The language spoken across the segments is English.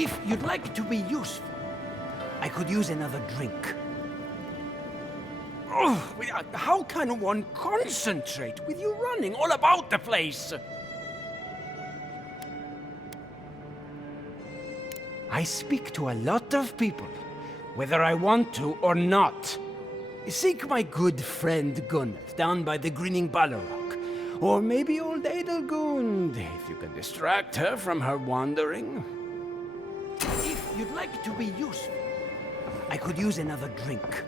If you'd like to be useful, I could use another drink. Oh, how can one concentrate with you running all about the place? I speak to a lot of people, whether I want to or not. Seek my good friend Gunneth down by the grinning Balrog. Or maybe old Edelgund, if you can distract her from her wandering. If you'd like to be useful, I could use another drink.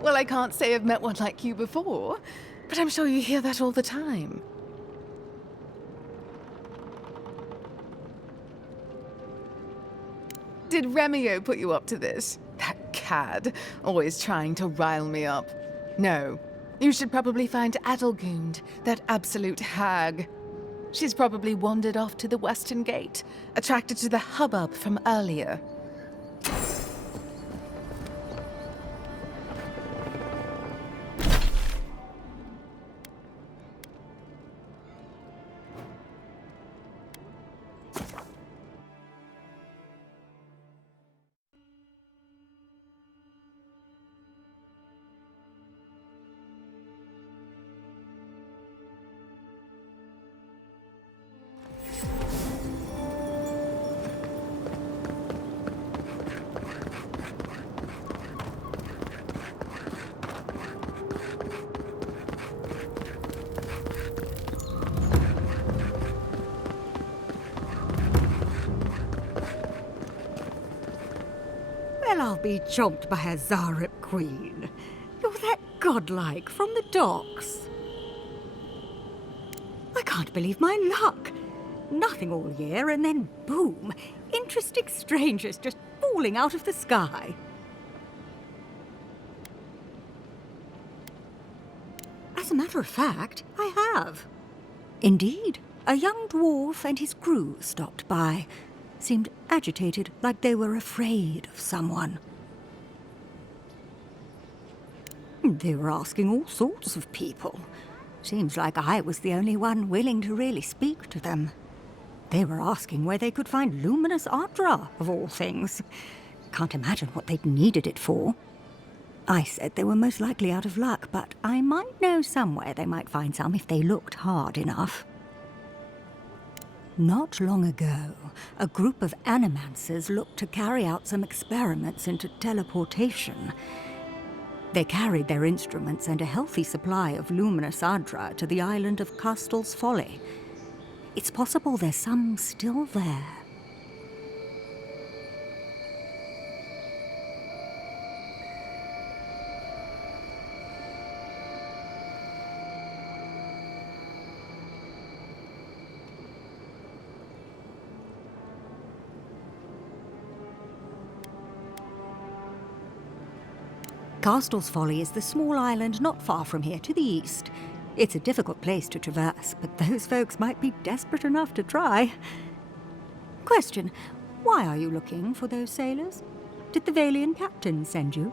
Well, I can't say I've met one like you before, but I'm sure you hear that all the time. Did Remio put you up to this? That cad, always trying to rile me up. No, you should probably find Adelgund, that absolute hag. She's probably wandered off to the Western Gate, attracted to the hubbub from earlier. Well, I'll be chomped by a Zarep queen. You're that godlike from the docks. I can't believe my luck. Nothing all year, and then boom, interesting strangers just falling out of the sky. As a matter of fact, I have. Indeed, a young dwarf and his crew stopped by. Seemed agitated, like they were afraid of someone. They were asking all sorts of people. Seems like I was the only one willing to really speak to them. They were asking where they could find luminous Ardra, of all things. Can't imagine what they'd needed it for. I said they were most likely out of luck, but I might know somewhere they might find some if they looked hard enough. Not long ago, a group of animancers looked to carry out some experiments into teleportation. They carried their instruments and a healthy supply of luminous Ardra to the island of Castel's Folly. It's possible there's some still there. Castel's Folly is the small island not far from here to the east. It's a difficult place to traverse, but those folks might be desperate enough to try. Question, why are you looking for those sailors? Did the Valian captain send you?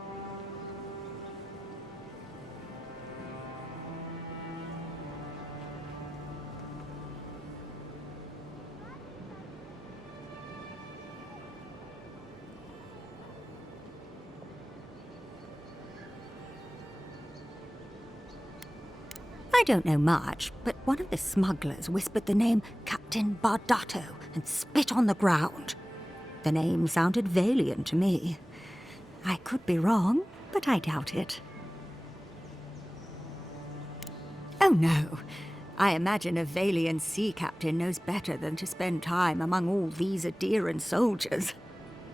I don't know much, but one of the smugglers whispered the name Captain Bardato and spit on the ground. The name sounded Valian to me. I could be wrong, but I doubt it. Oh no, I imagine a Valian sea captain knows better than to spend time among all these Aderan soldiers.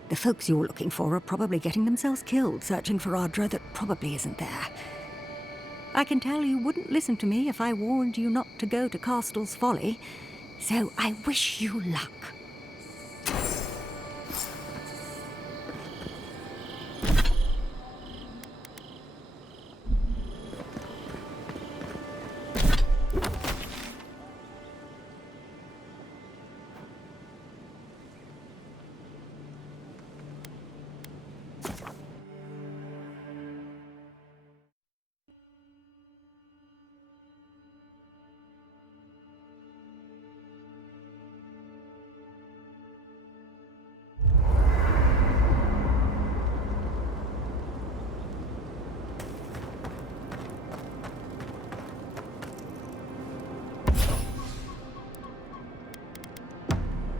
The folks you're looking for are probably getting themselves killed searching for Ardra that probably isn't there. I can tell you wouldn't listen to me if I warned you not to go to Castle's Folly, so I wish you luck.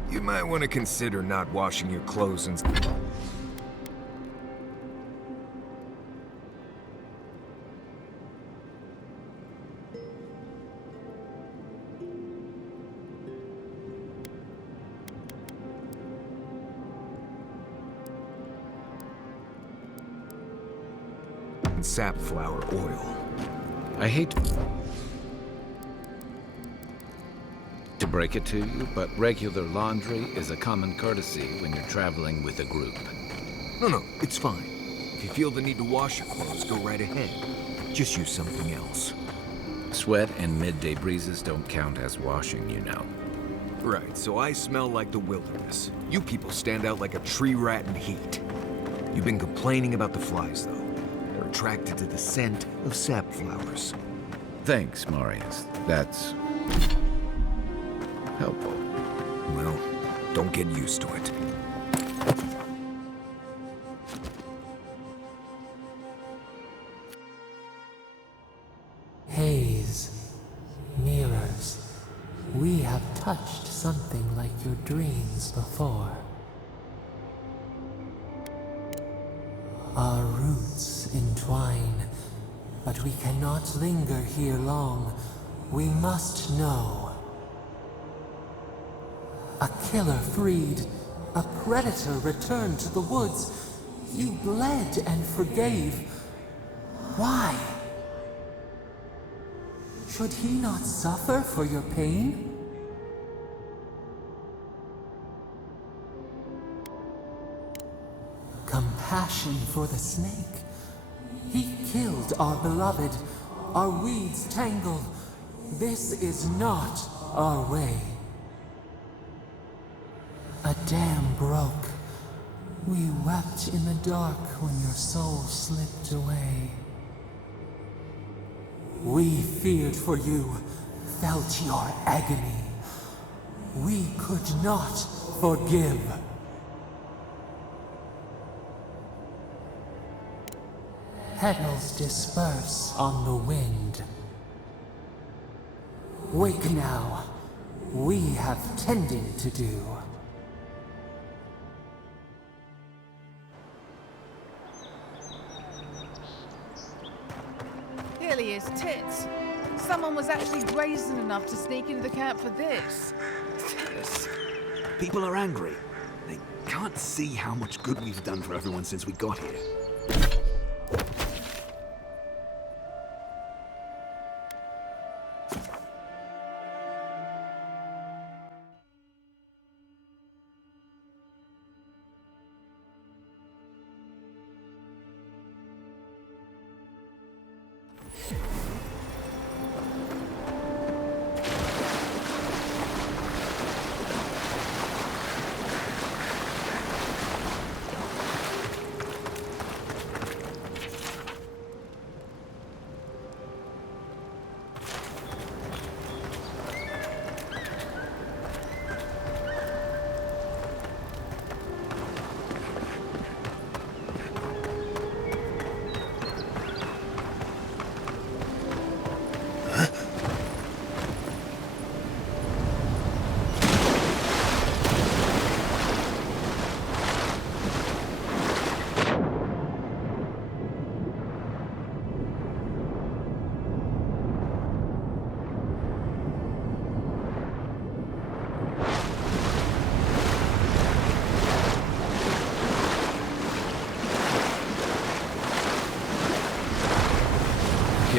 You might want to consider not washing your clothes and... safflower oil. I hate to break it to you, but regular laundry is a common courtesy when you're traveling with a group. No, it's fine. If you feel the need to wash your clothes, go right ahead. Just use something else. Sweat and midday breezes don't count as washing, you know. Right, so I smell like the wilderness. You people stand out like a tree rat in heat. You've been complaining about the flies, though. They're attracted to the scent of sap flowers. Thanks, Marius. That's helpful. Well, don't get used to it. Haze, mirrors, we have touched something like your dreams before. Our roots entwine, but we cannot linger here long. We must know. A killer freed, a predator returned to the woods. You bled and forgave. Why? Should he not suffer for your pain? Compassion for the snake. He killed our beloved. Our weeds tangle. This is not our way. A dam broke. We wept in the dark when your soul slipped away. We feared for you, felt your agony. We could not forgive. Petals disperse on the wind. Wake now. We have tending to do. Really is tits. Someone was actually brazen enough to sneak into the camp for this. Yes. People are angry. They can't see how much good we've done for everyone since we got here.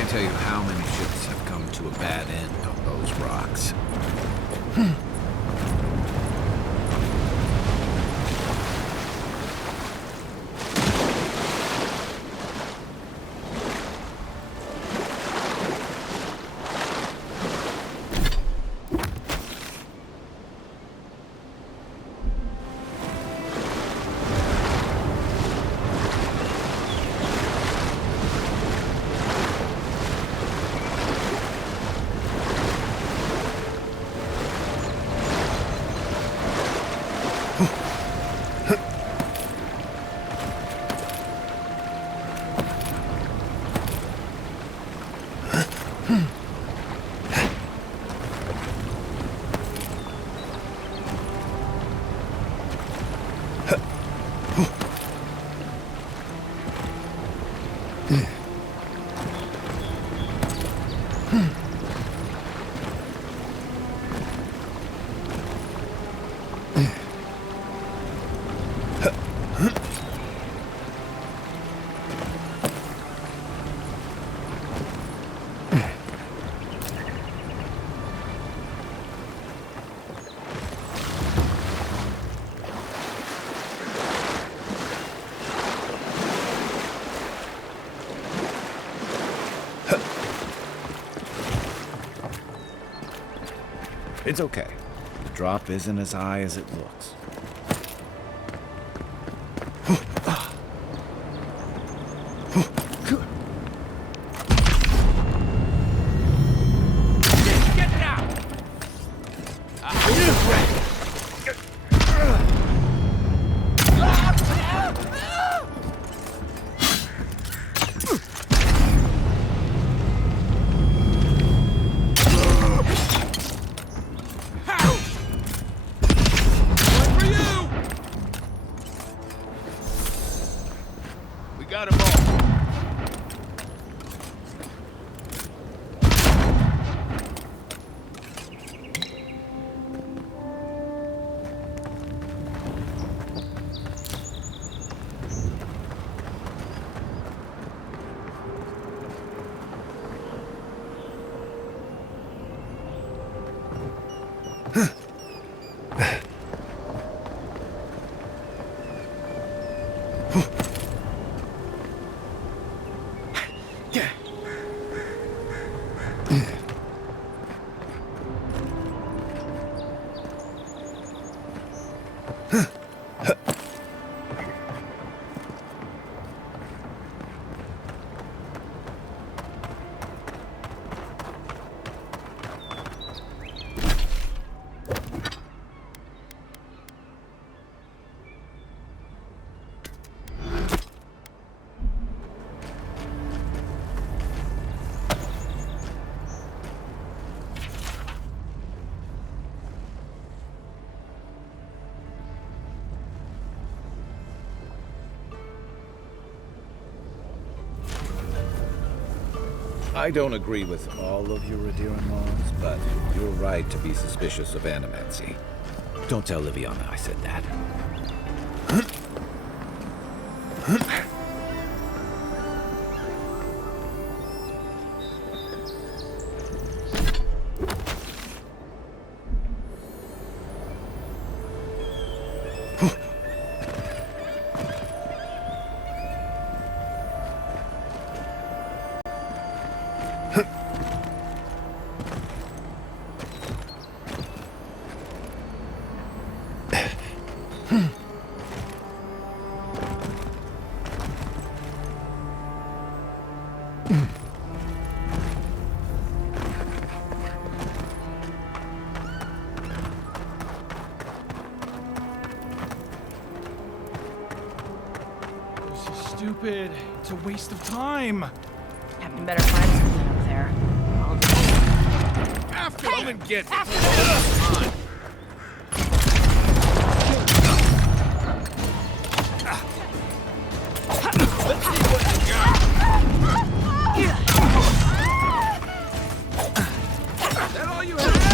can't tell you how many ships have come to a bad end on those rocks. It's okay. The drop isn't as high as it looks. Got him all. I don't agree with all of your adherent laws, but you're right to be suspicious of animancy. Don't tell Liviana I said that. Stupid. It's a waste of time. Captain better find something up there. After him and get Let's see what you got. Is that all you have?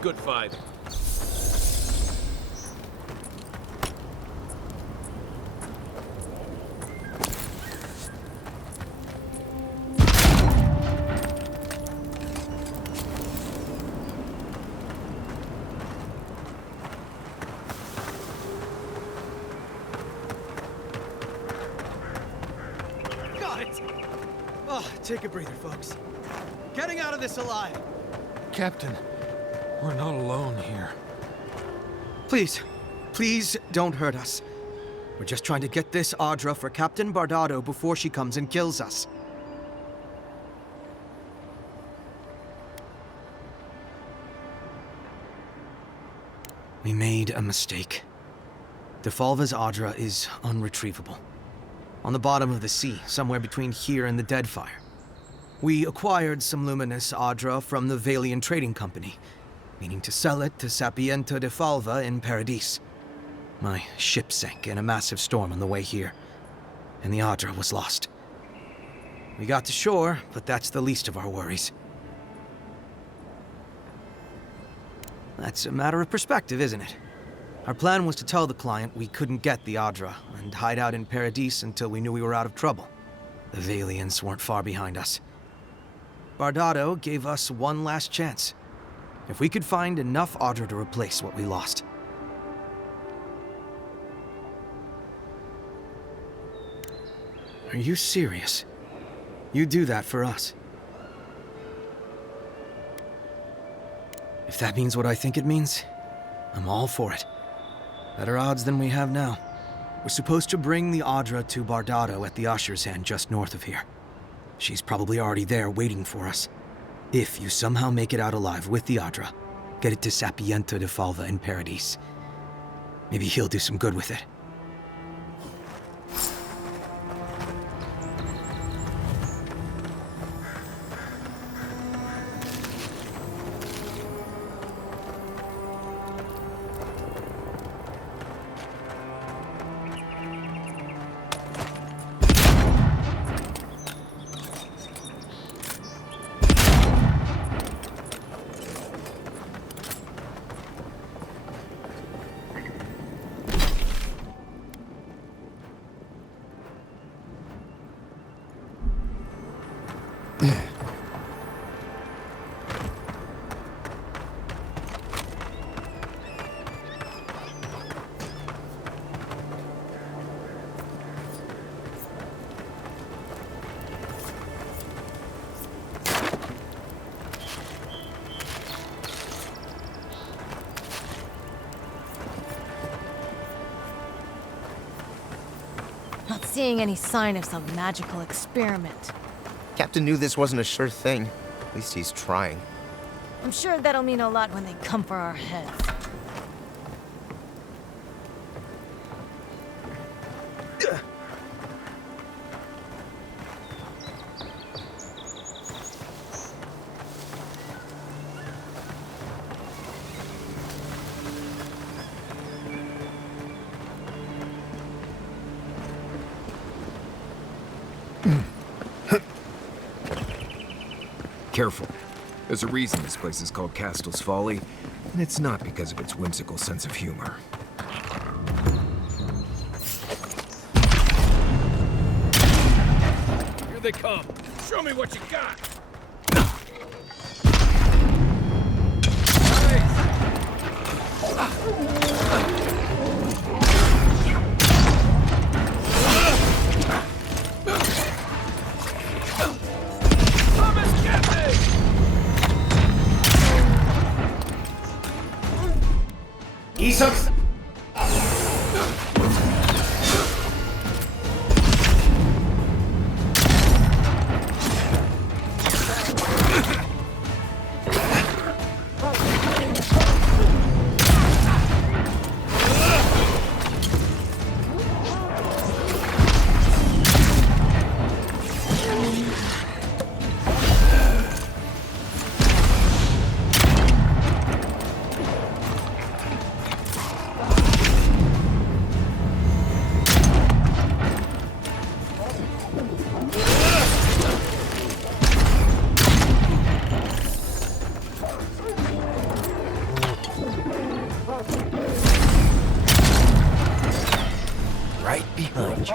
Good fight. Got it! Oh, take a breather, folks. Getting out of this alive. Captain, we're not alone here. Please, please don't hurt us. We're just trying to get this Audra for Captain Bardado before she comes and kills us. We made a mistake. Defalva's Audra is unretrievable. On the bottom of the sea, somewhere between here and the Deadfire. We acquired some luminous Audra from the Valian Trading Company, meaning to sell it to Sapiento de Falva in Paradis. My ship sank in a massive storm on the way here, and the Audra was lost. We got to shore, but that's the least of our worries. That's a matter of perspective, isn't it? Our plan was to tell the client we couldn't get the Audra and hide out in Paradis until we knew we were out of trouble. The Valians weren't far behind us. Bardado gave us one last chance. If we could find enough Audra to replace what we lost. Are you serious? You do that for us? If that means what I think it means, I'm all for it. Better odds than we have now. We're supposed to bring the Audra to Bardado at the Usher's Hand just north of here. She's probably already there waiting for us. If you somehow make it out alive with the Audra, get it to Sapiento de Falva in Paradis. Maybe he'll do some good with it. Not seeing any sign of some magical experiment. Captain knew this wasn't a sure thing. At least he's trying. I'm sure that'll mean a lot when they come for our heads. Careful. There's a reason this place is called Castle's Folly, and it's not because of its whimsical sense of humor. Here they come. Show me what you got. Right behind you.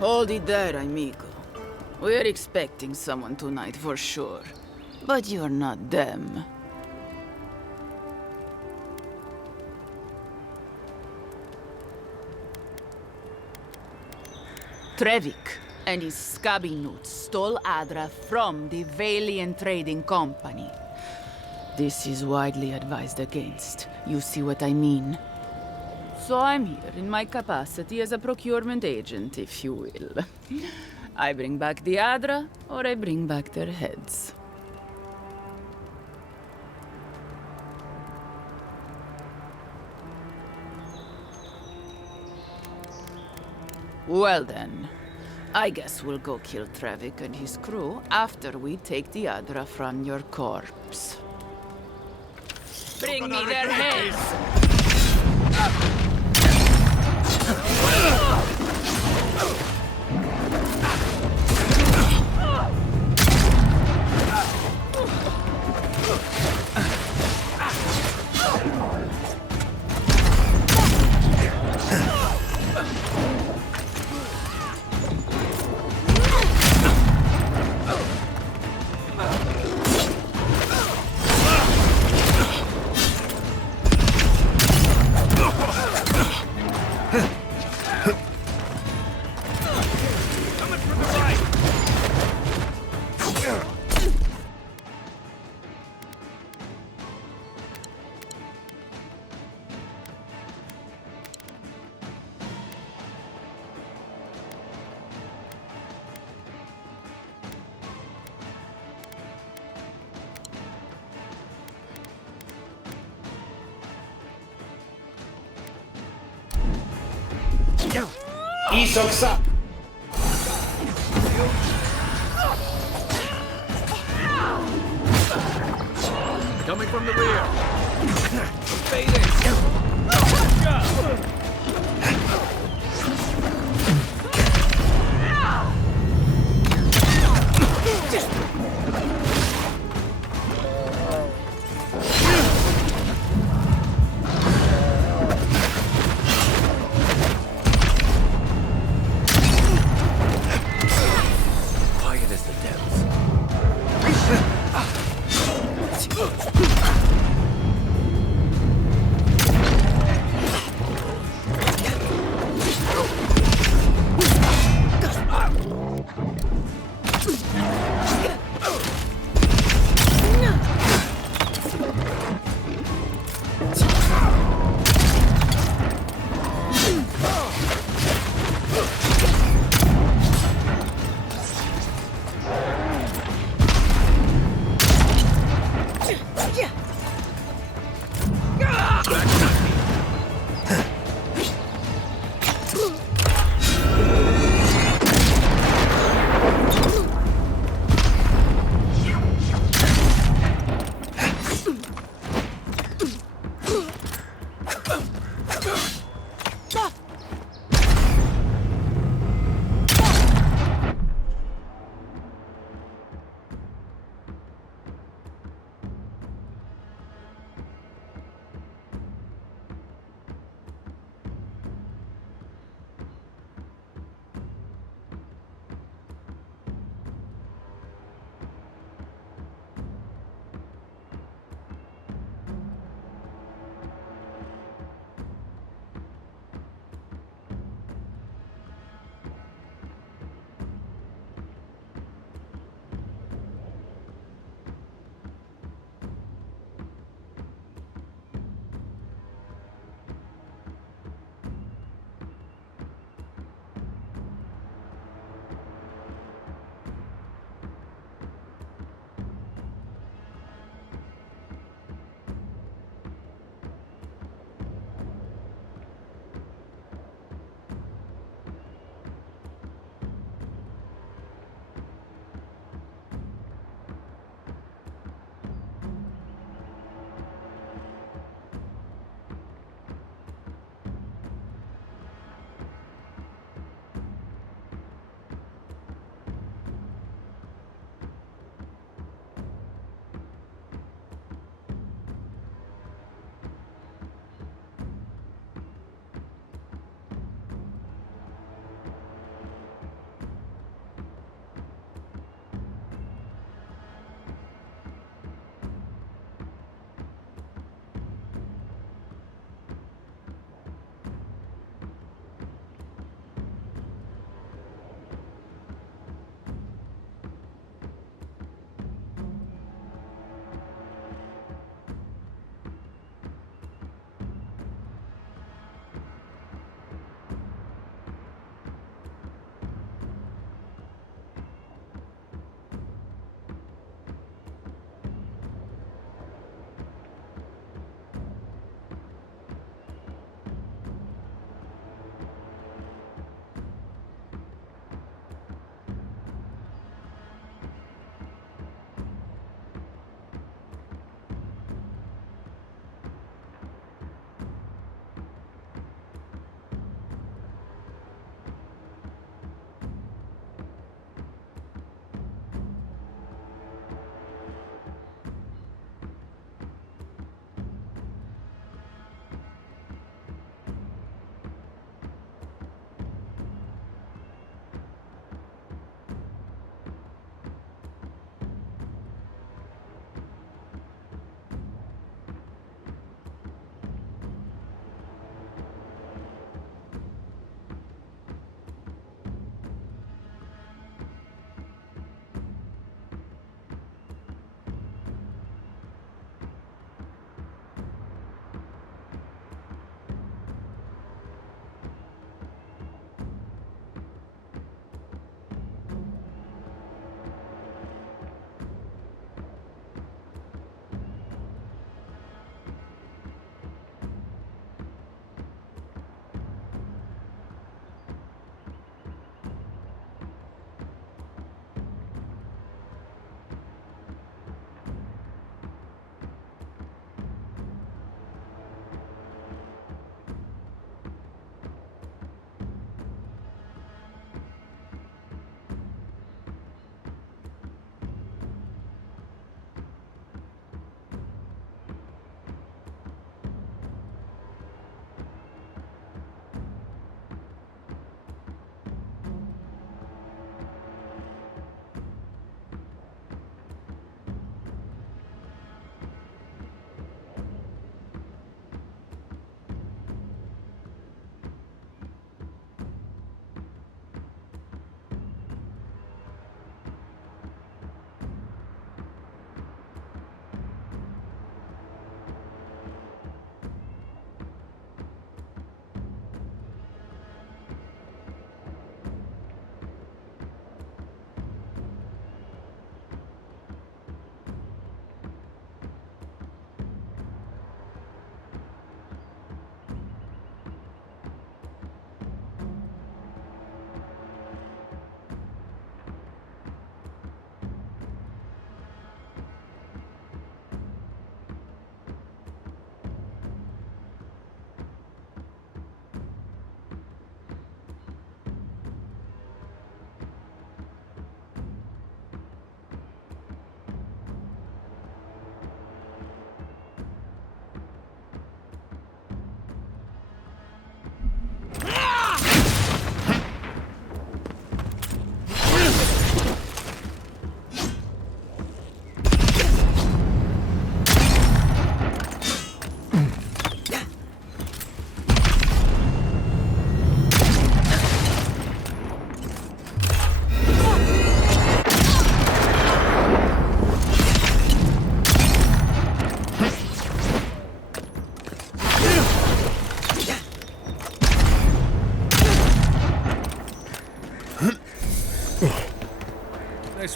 Hold it there, amigo. We're expecting someone tonight for sure. But you're not them. Trevik and his scabby newts stole Adra from the Valiant Trading Company. This is widely advised against. You see what I mean? So I'm here in my capacity as a procurement agent, if you will. I bring back the Adra, or I bring back their heads. Well then, I guess we'll go kill Trevik and his crew after we take the Adra from your corpse. Bring me their heads! Isoksa! Coming from the rear. Fading. Yeah.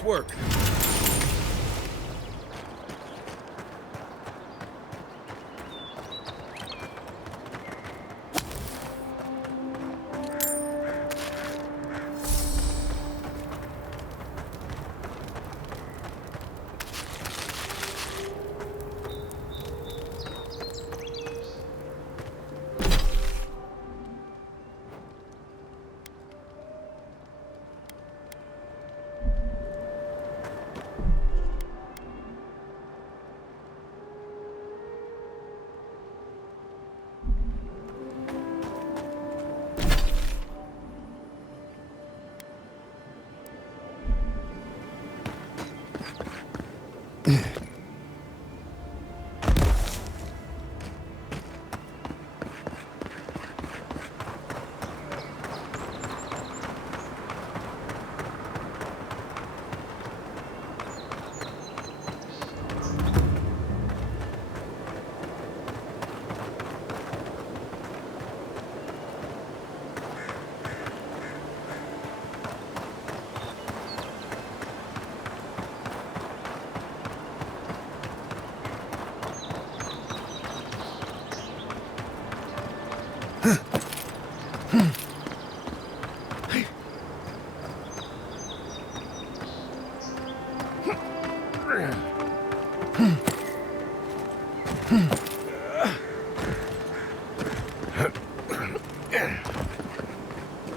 Nice work.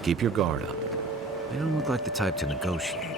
Keep your guard up. They don't look like the type to negotiate.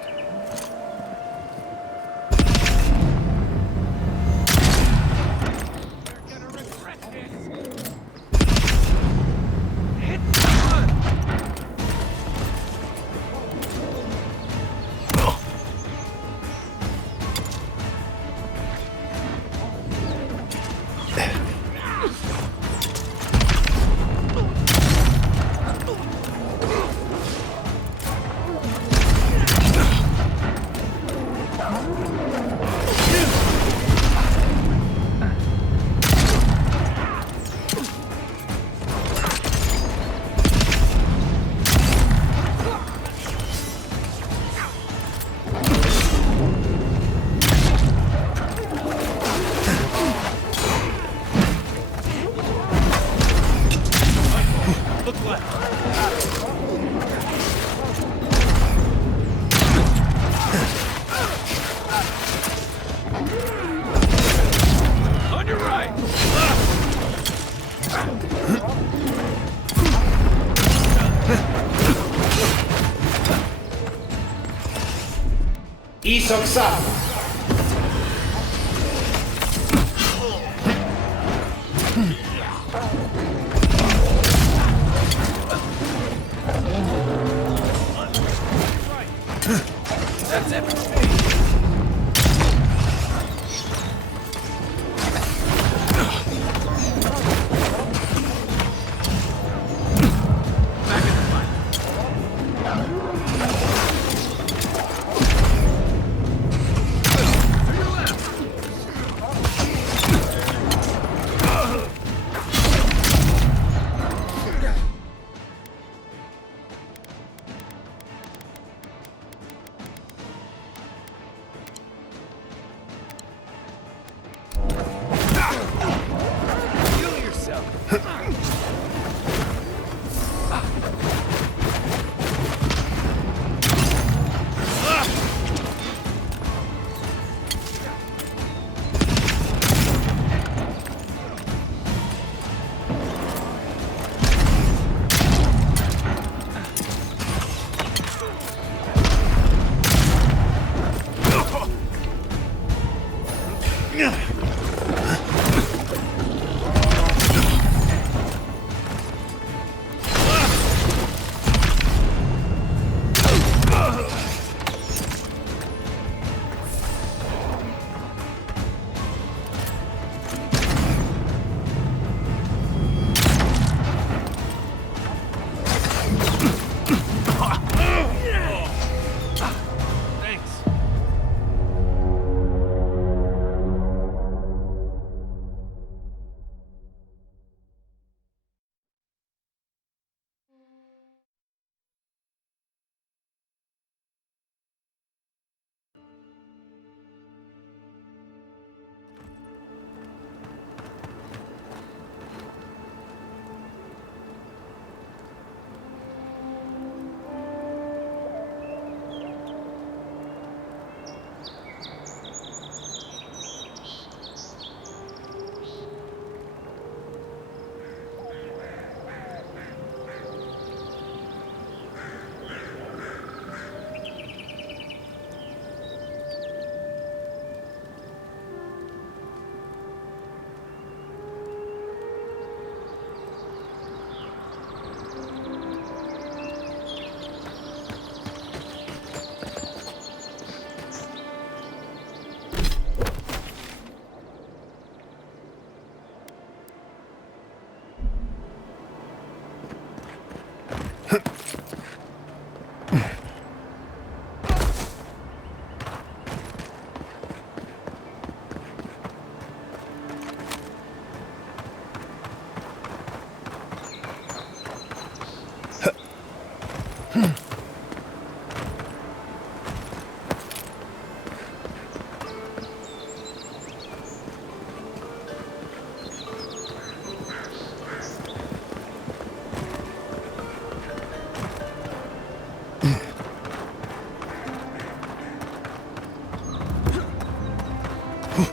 Come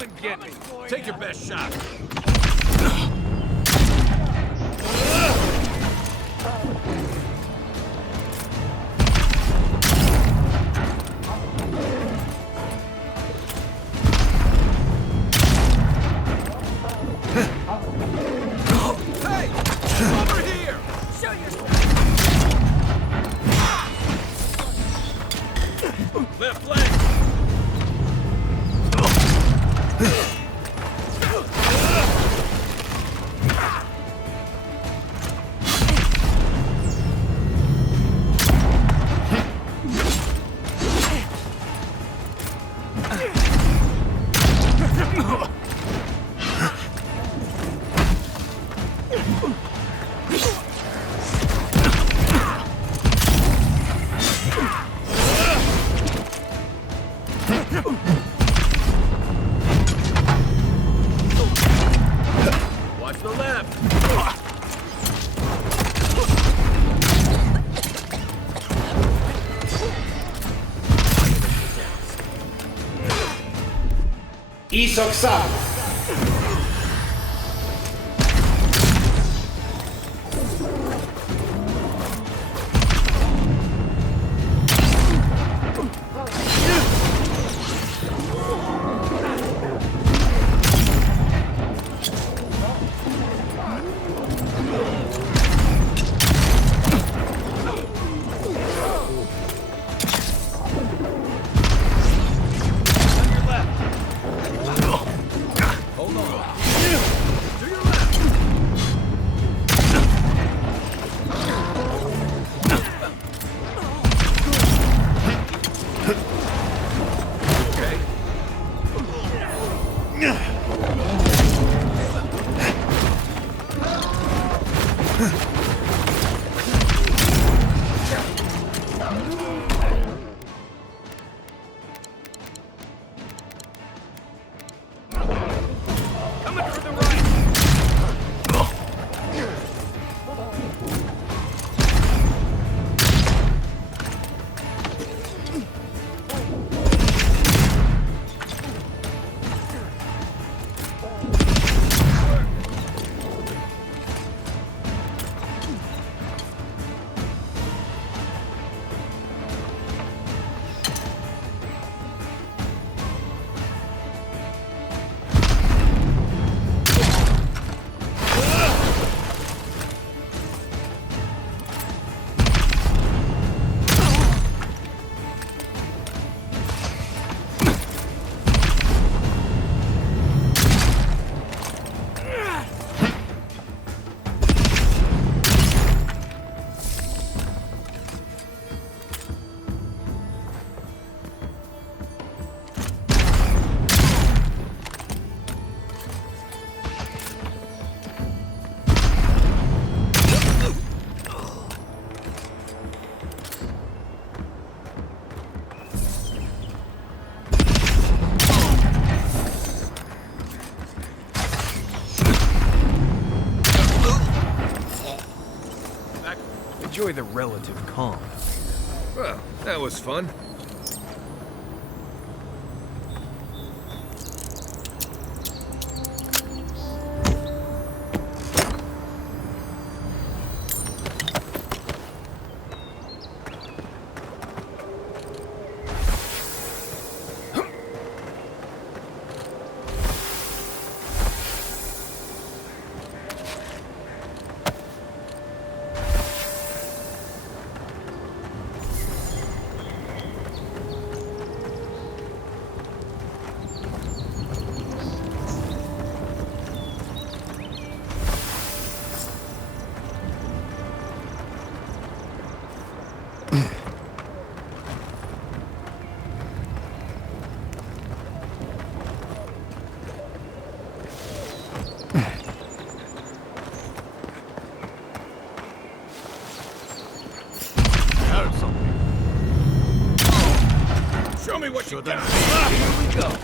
and get me. Take your best shot. Left leg! Watch the left! Isoksa! Enjoy the relative calm. Well, that was fun. Show me what you got. Here we go.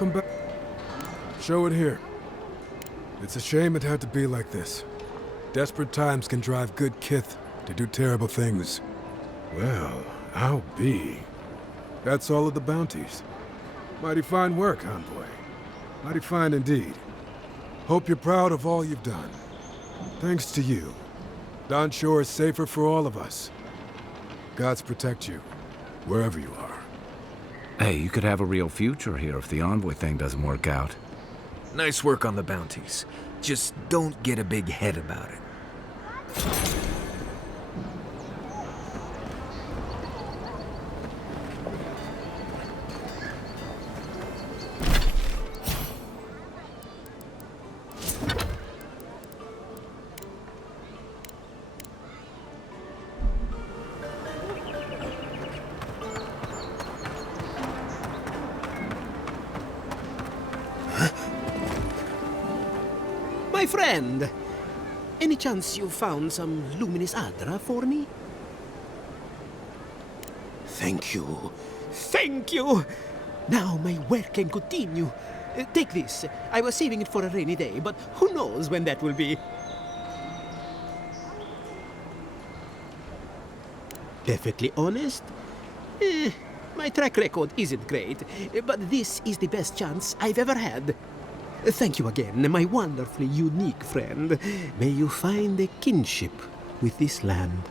Welcome back. Show it here. It's a shame it had to be like this. Desperate times can drive good kith to do terrible things. Well, I'll be. That's all of the bounties. Mighty fine work, Envoy. Mighty fine indeed. Hope you're proud of all you've done. Thanks to you, Don Shore is safer for all of us. Gods protect you, wherever you are. Hey, you could have a real future here if the Envoy thing doesn't work out. Nice work on the bounties. Just don't get a big head about it. My friend, any chance you found some luminous Adra for me? Thank you. Thank you! Now my work can continue. Take this. I was saving it for a rainy day, but who knows when that will be. Perfectly honest? My track record isn't great, but this is the best chance I've ever had. Thank you again, my wonderfully unique friend. May you find a kinship with this land.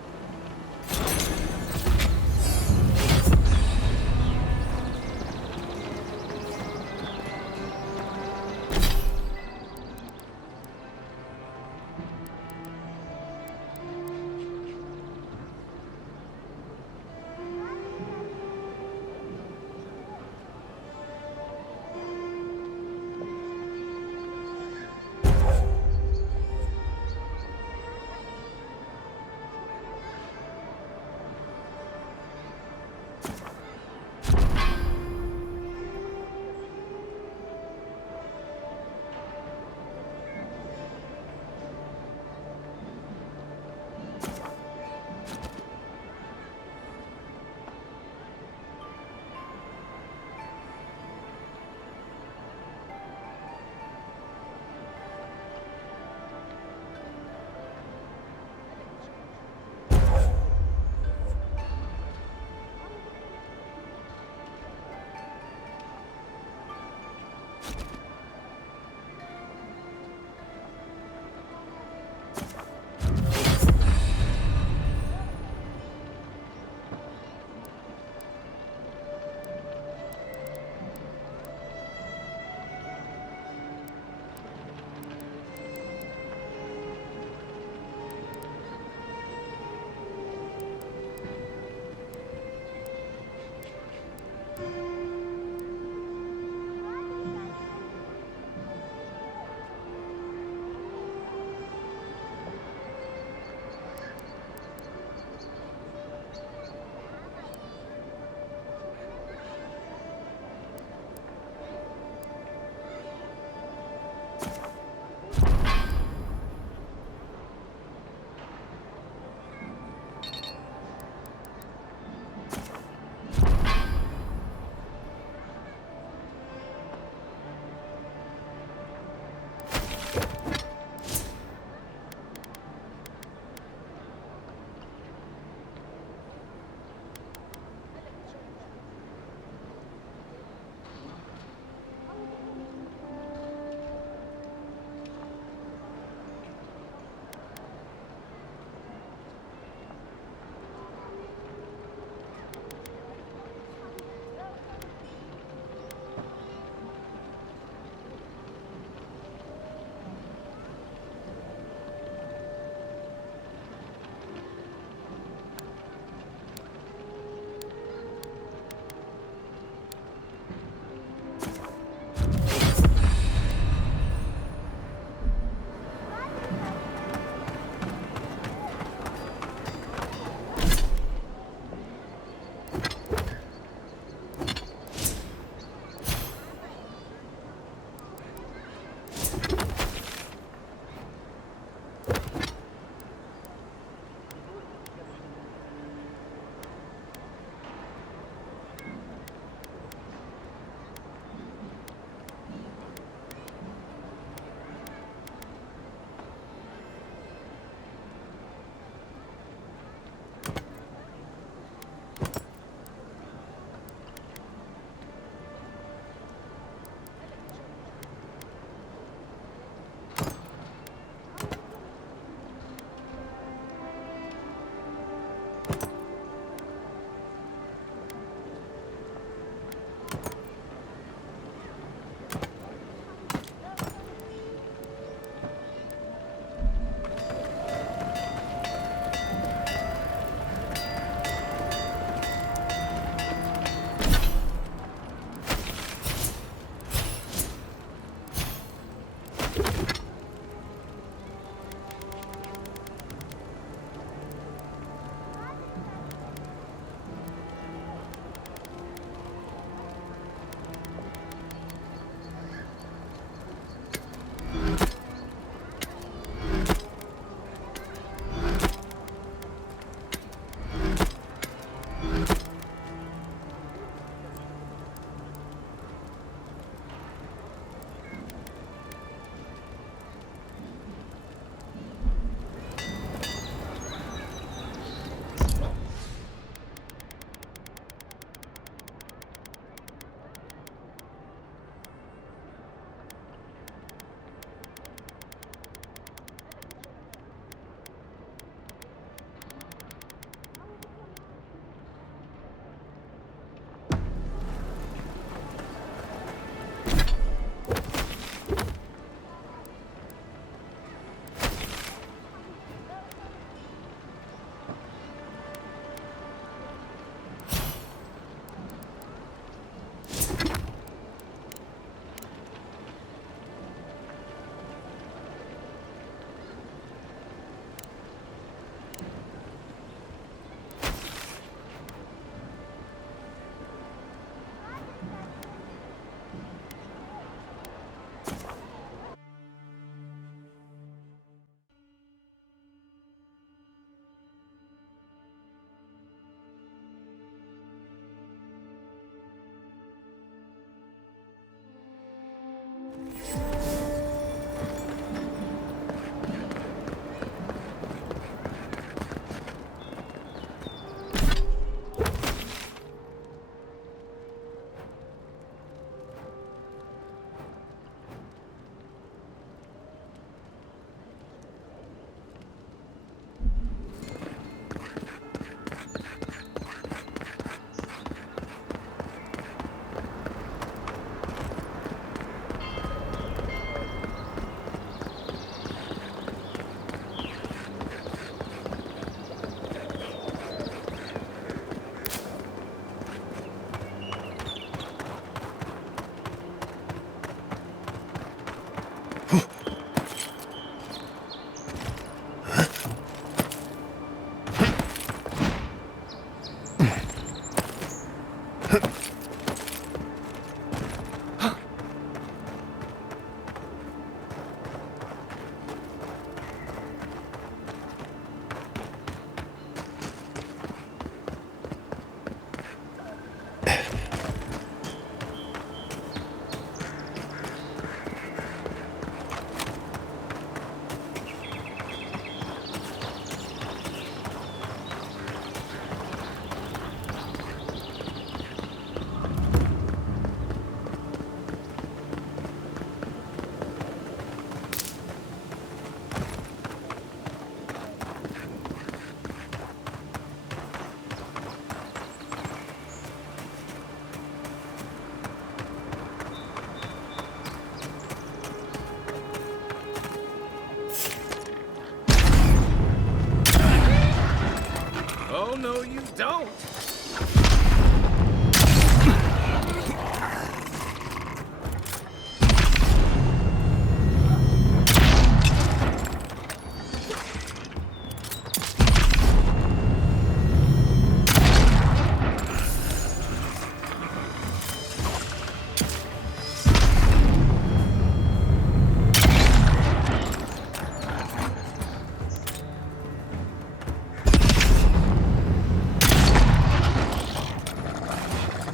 Oh, no, you don't!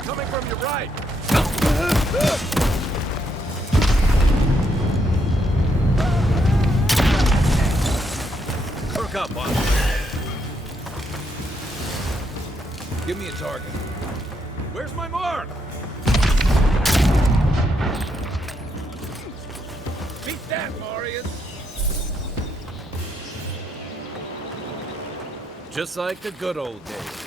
Coming from your right! Perk up, Bob. Give me a target. Where's my mark? Beat that, Marius! Just like the good old days.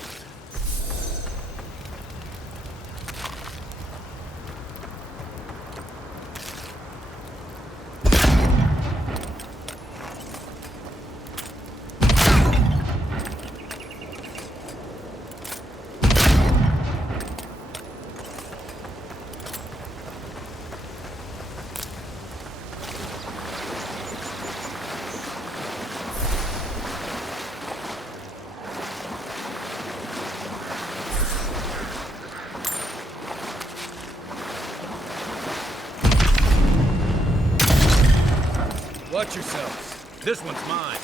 Watch yourselves. This one's mine.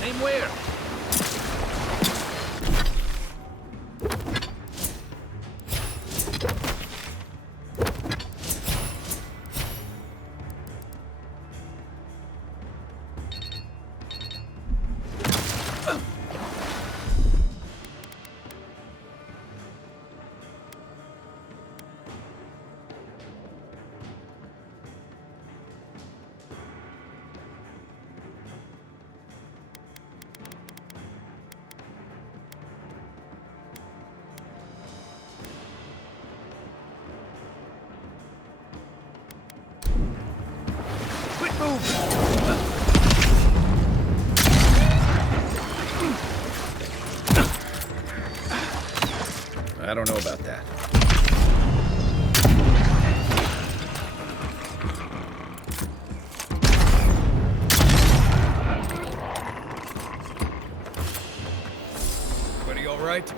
Name where? I don't know about that. Everybody all right?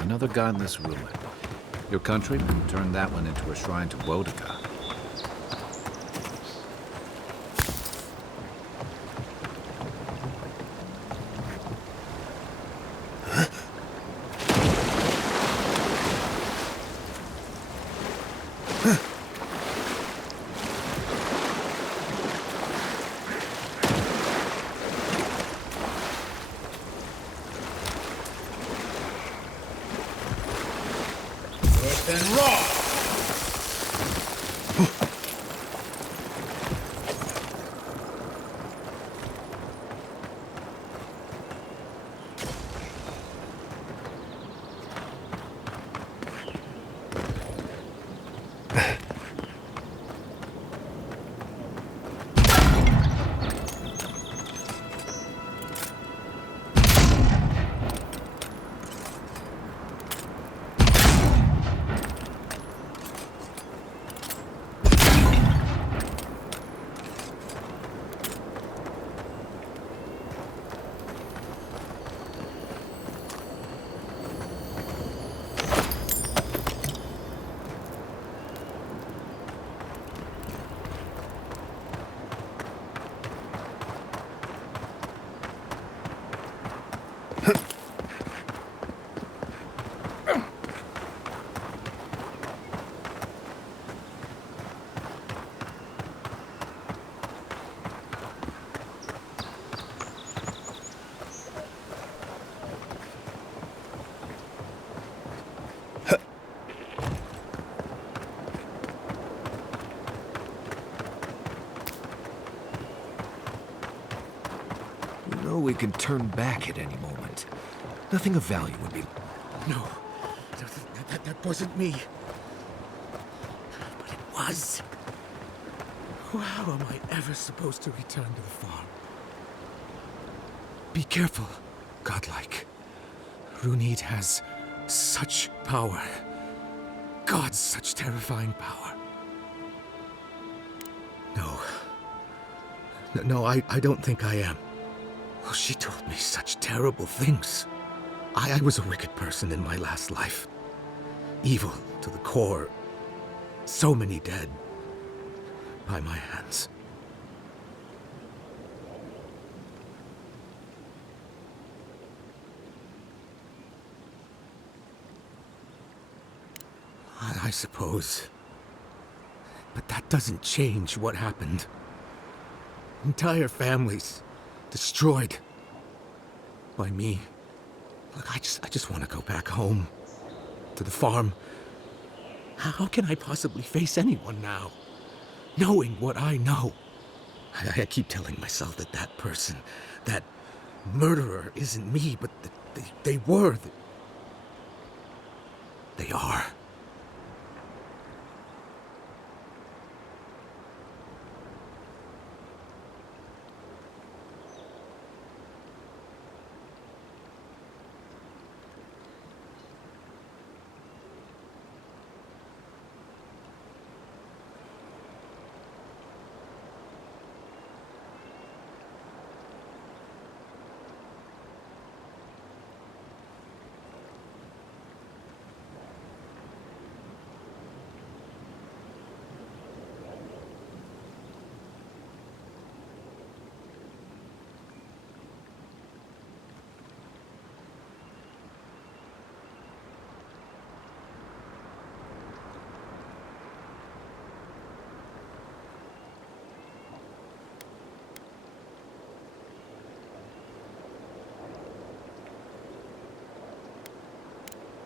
Another godless ruin. Your countrymen turned that one into a shrine to Wodika. then raw! We can turn back at any moment. Nothing of value would be... No, that wasn't me. But it was. How am I ever supposed to return to the farm? Be careful, godlike. Runid has such power. God, such terrifying power. No, I don't think I am. Oh, she told me such terrible things. I was a wicked person in my last life. Evil to the core. So many dead. By my hands. I suppose. But that doesn't change what happened. Entire families destroyed by me. Look, I just want to go back home to the farm. How can I possibly face anyone now, knowing what I know? I keep telling myself that that person, that murderer, isn't me, but they were. They are.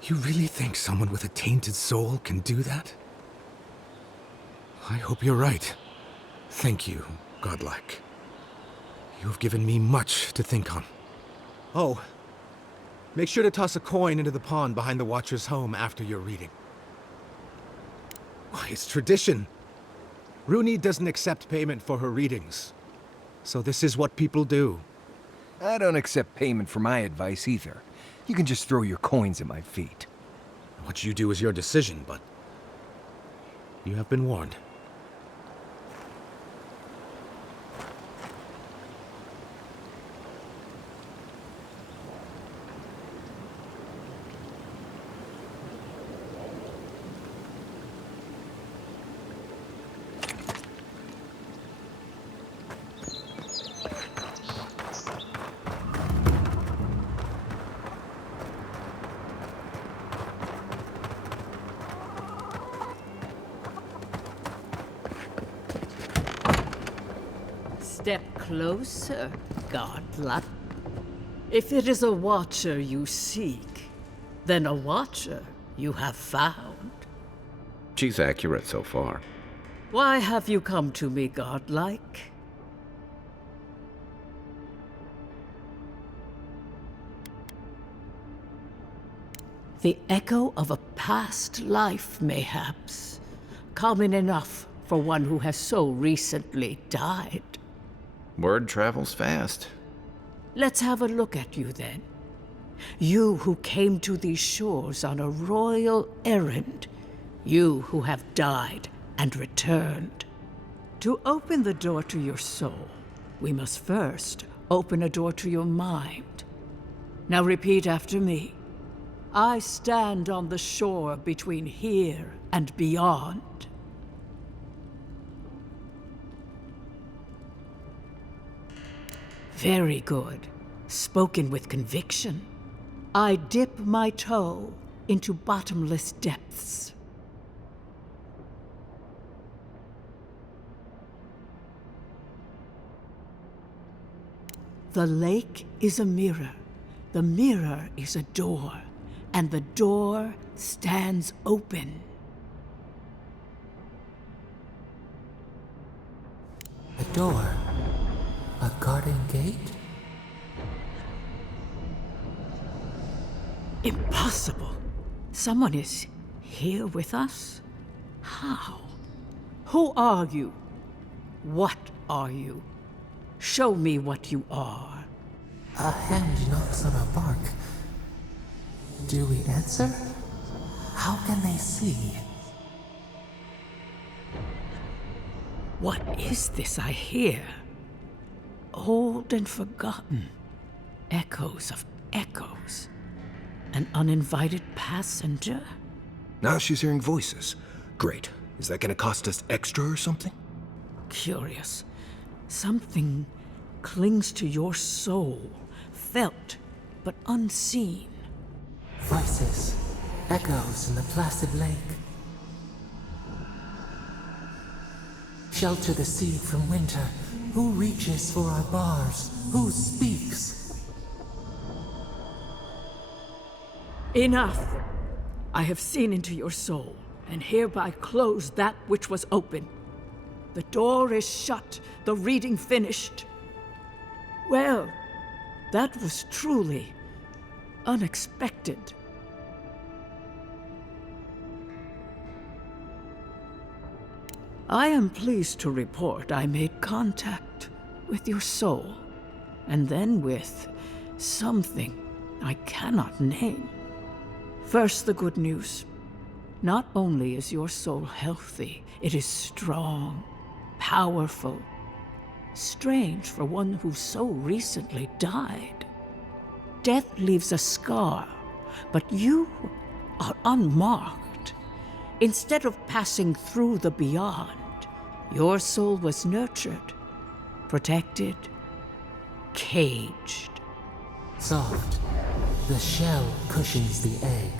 You really think someone with a tainted soul can do that? I hope you're right. Thank you, godlike. You have given me much to think on. Oh, make sure to toss a coin into the pond behind the Watcher's home after your reading. Why, it's tradition. Runid doesn't accept payment for her readings. So this is what people do. I don't accept payment for my advice either. You can just throw your coins at my feet. What you do is your decision, but you have been warned. Step closer, godlike. If it is a watcher you seek, then a watcher you have found. She's accurate so far. Why have you come to me, godlike? The echo of a past life, mayhaps. Common enough for one who has so recently died. Word travels fast. Let's have a look at you then. You who came to these shores on a royal errand. You who have died and returned. To open the door to your soul, we must first open a door to your mind. Now repeat after me. I stand on the shore between here and beyond. Very good. Spoken with conviction. I dip my toe into bottomless depths. The lake is a mirror. The mirror is a door. And the door stands open. A door? A garden gate? Impossible. Someone is here with us? How? Who are you? What are you? Show me what you are. A hand knocks on our bark. Do we answer? How can they see? What is this I hear? Old and forgotten. Echoes of echoes. An uninvited passenger? Now she's hearing voices. Great. Is that gonna cost us extra or something? Curious. Something clings to your soul, felt but unseen. Voices, echoes in the placid lake. Shelter the seed from winter. Who reaches for our bars? Who speaks? Enough! I have seen into your soul, and hereby close that which was open. The door is shut, the reading finished. Well, that was truly unexpected. I am pleased to report I made contact with your soul, and then with something I cannot name. First, the good news. Not only is your soul healthy, it is strong, powerful. Strange for one who so recently died. Death leaves a scar, but you are unmarked. Instead of passing through the beyond, your soul was nurtured, protected, caged. Soft. The shell cushions the egg.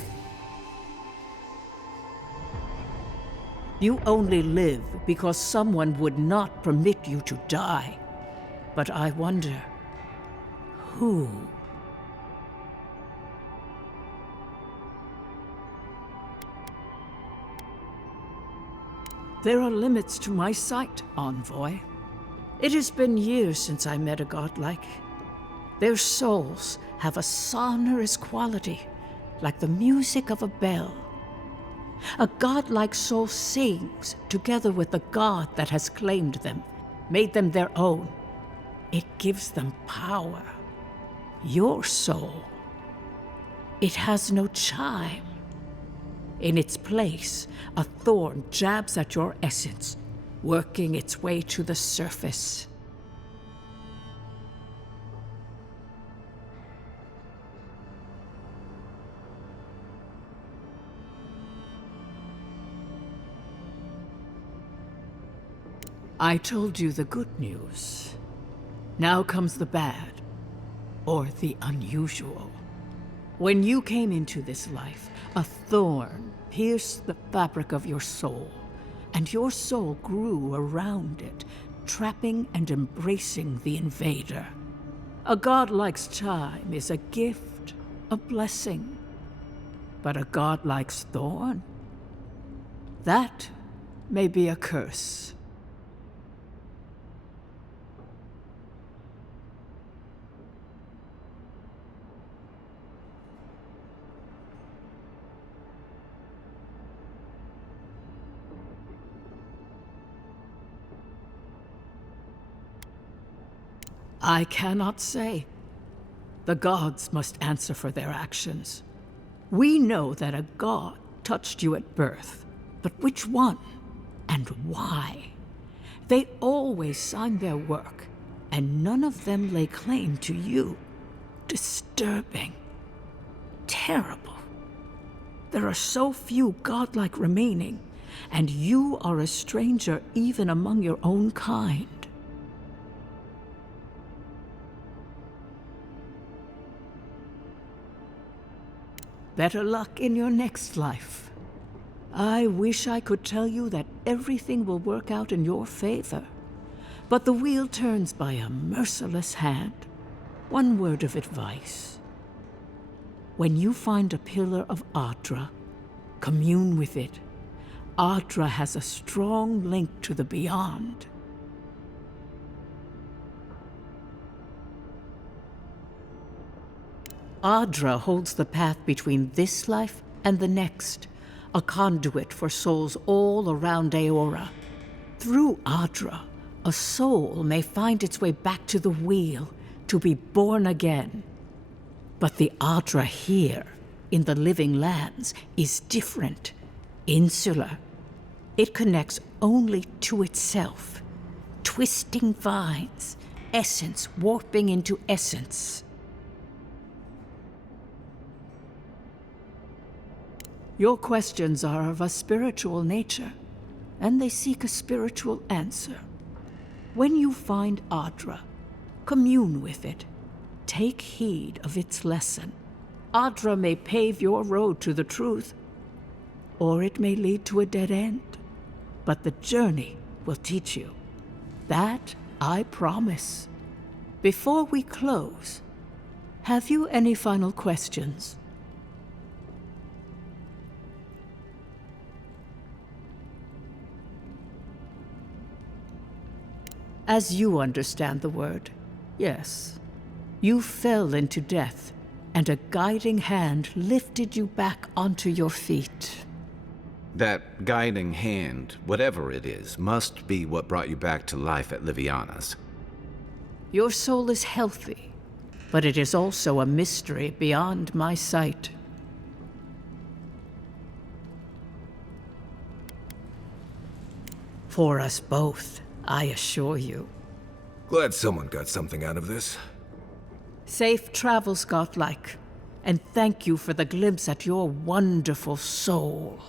You only live because someone would not permit you to die. But I wonder, who? There are limits to my sight, Envoy. It has been years since I met a godlike. Their souls have a sonorous quality, like the music of a bell. A godlike soul sings together with the god that has claimed them, made them their own. It gives them power. Your soul, it has no chime. In its place, a thorn jabs at your essence, working its way to the surface. I told you the good news. Now comes the bad, or the unusual. When you came into this life, a thorn pierced the fabric of your soul, and your soul grew around it, trapping and embracing the invader. A godlike's time is a gift, a blessing. But a godlike's thorn? That may be a curse. I cannot say. The gods must answer for their actions. We know that a god touched you at birth, but which one and why? They always sign their work, and none of them lay claim to you. Disturbing. Terrible. There are so few godlike remaining, and you are a stranger even among your own kind. Better luck in your next life. I wish I could tell you that everything will work out in your favor, but the wheel turns by a merciless hand. One word of advice. When you find a pillar of Adra, commune with it. Adra has a strong link to the beyond. Adra holds the path between this life and the next, a conduit for souls all around Eora. Through Adra, a soul may find its way back to the wheel, to be born again. But the Adra here, in the living lands, is different, insular. It connects only to itself, twisting vines, essence warping into essence. Your questions are of a spiritual nature, and they seek a spiritual answer. When you find Adra, commune with it. Take heed of its lesson. Adra may pave your road to the truth, or it may lead to a dead end. But the journey will teach you. That I promise. Before we close, have you any final questions? As you understand the word, yes. You fell into death, and a guiding hand lifted you back onto your feet. That guiding hand, whatever it is, must be what brought you back to life at Liviana's. Your soul is healthy, but it is also a mystery beyond my sight. For us both, I assure you. Glad someone got something out of this. Safe travels, godlike, and thank you for the glimpse at your wonderful soul.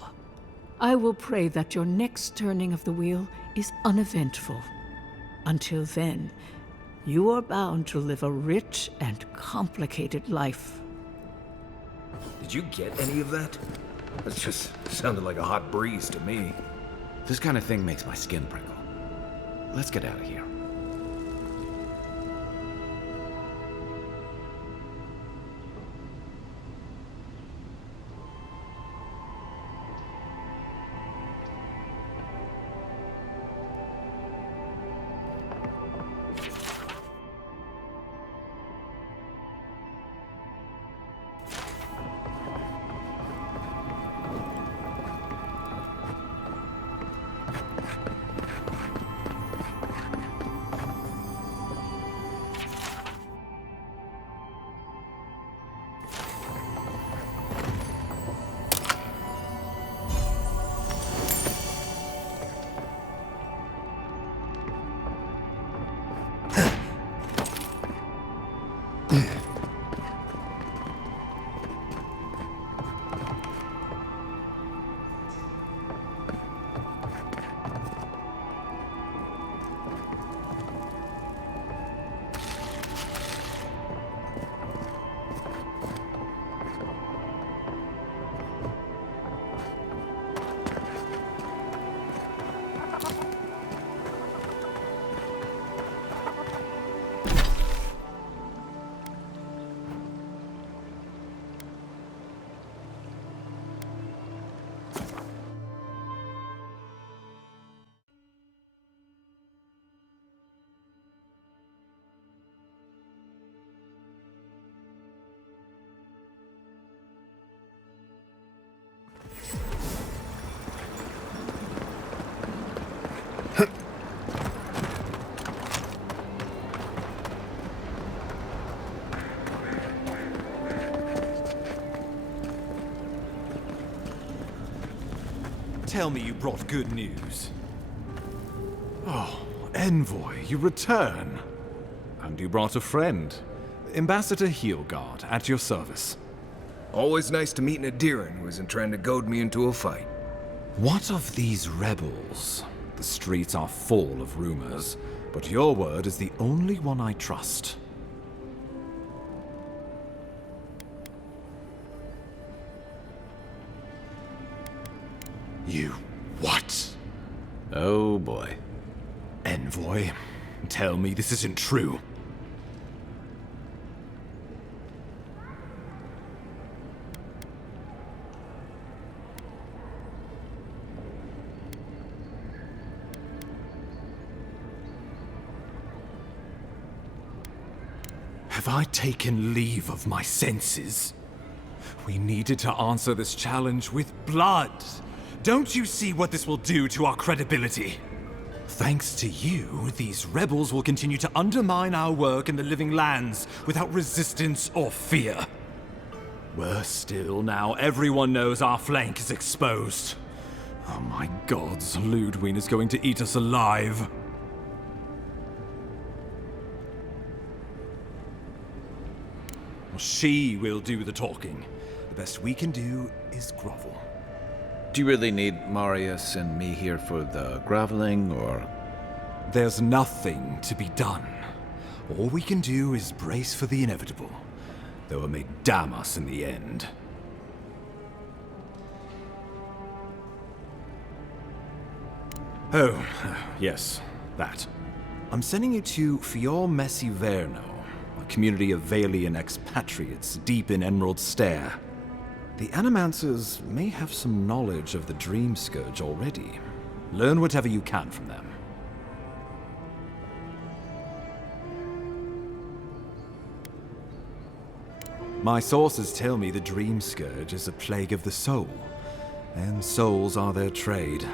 I will pray that your next turning of the wheel is uneventful. Until then, you are bound to live a rich and complicated life. Did you get any of that? That just sounded like a hot breeze to me. This kind of thing makes my skin prickle. Let's get out of here. Tell me you brought good news. Oh, Envoy, you return. And you brought a friend. Ambassador Heelguard, at your service. Always nice to meet an Adiran who isn't trying to goad me into a fight. What of these rebels? The streets are full of rumors, but your word is the only one I trust. You what? Oh boy. Envoy, tell me this isn't true. Have I taken leave of my senses? We needed to answer this challenge with blood. Don't you see what this will do to our credibility? Thanks to you, these rebels will continue to undermine our work in the Living Lands without resistance or fear. Worse still, now everyone knows our flank is exposed. Oh my gods, Ludwig is going to eat us alive. She will do the talking. The best we can do is grovel. Do you really need Marius and me here for the groveling, or...? There's nothing to be done. All we can do is brace for the inevitable, though it may damn us in the end. Oh, yes, that. I'm sending you to Fior Messiverno, a community of Valian expatriates deep in Emerald Stair. The Animancers may have some knowledge of the Dream Scourge already. Learn whatever you can from them. My sources tell me the Dream Scourge is a plague of the soul, and souls are their trade.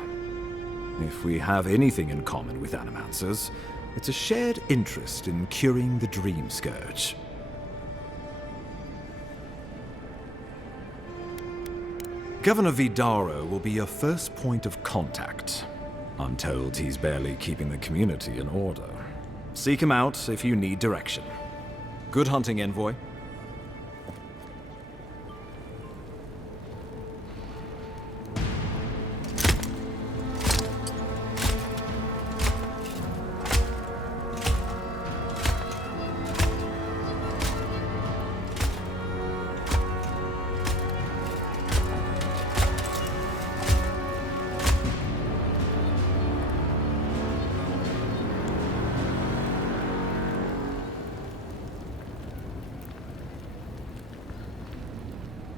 If we have anything in common with Animancers, it's a shared interest in curing the Dream Scourge. Governor Vidaro will be your first point of contact. I'm told he's barely keeping the community in order. Seek him out if you need direction. Good hunting, Envoy.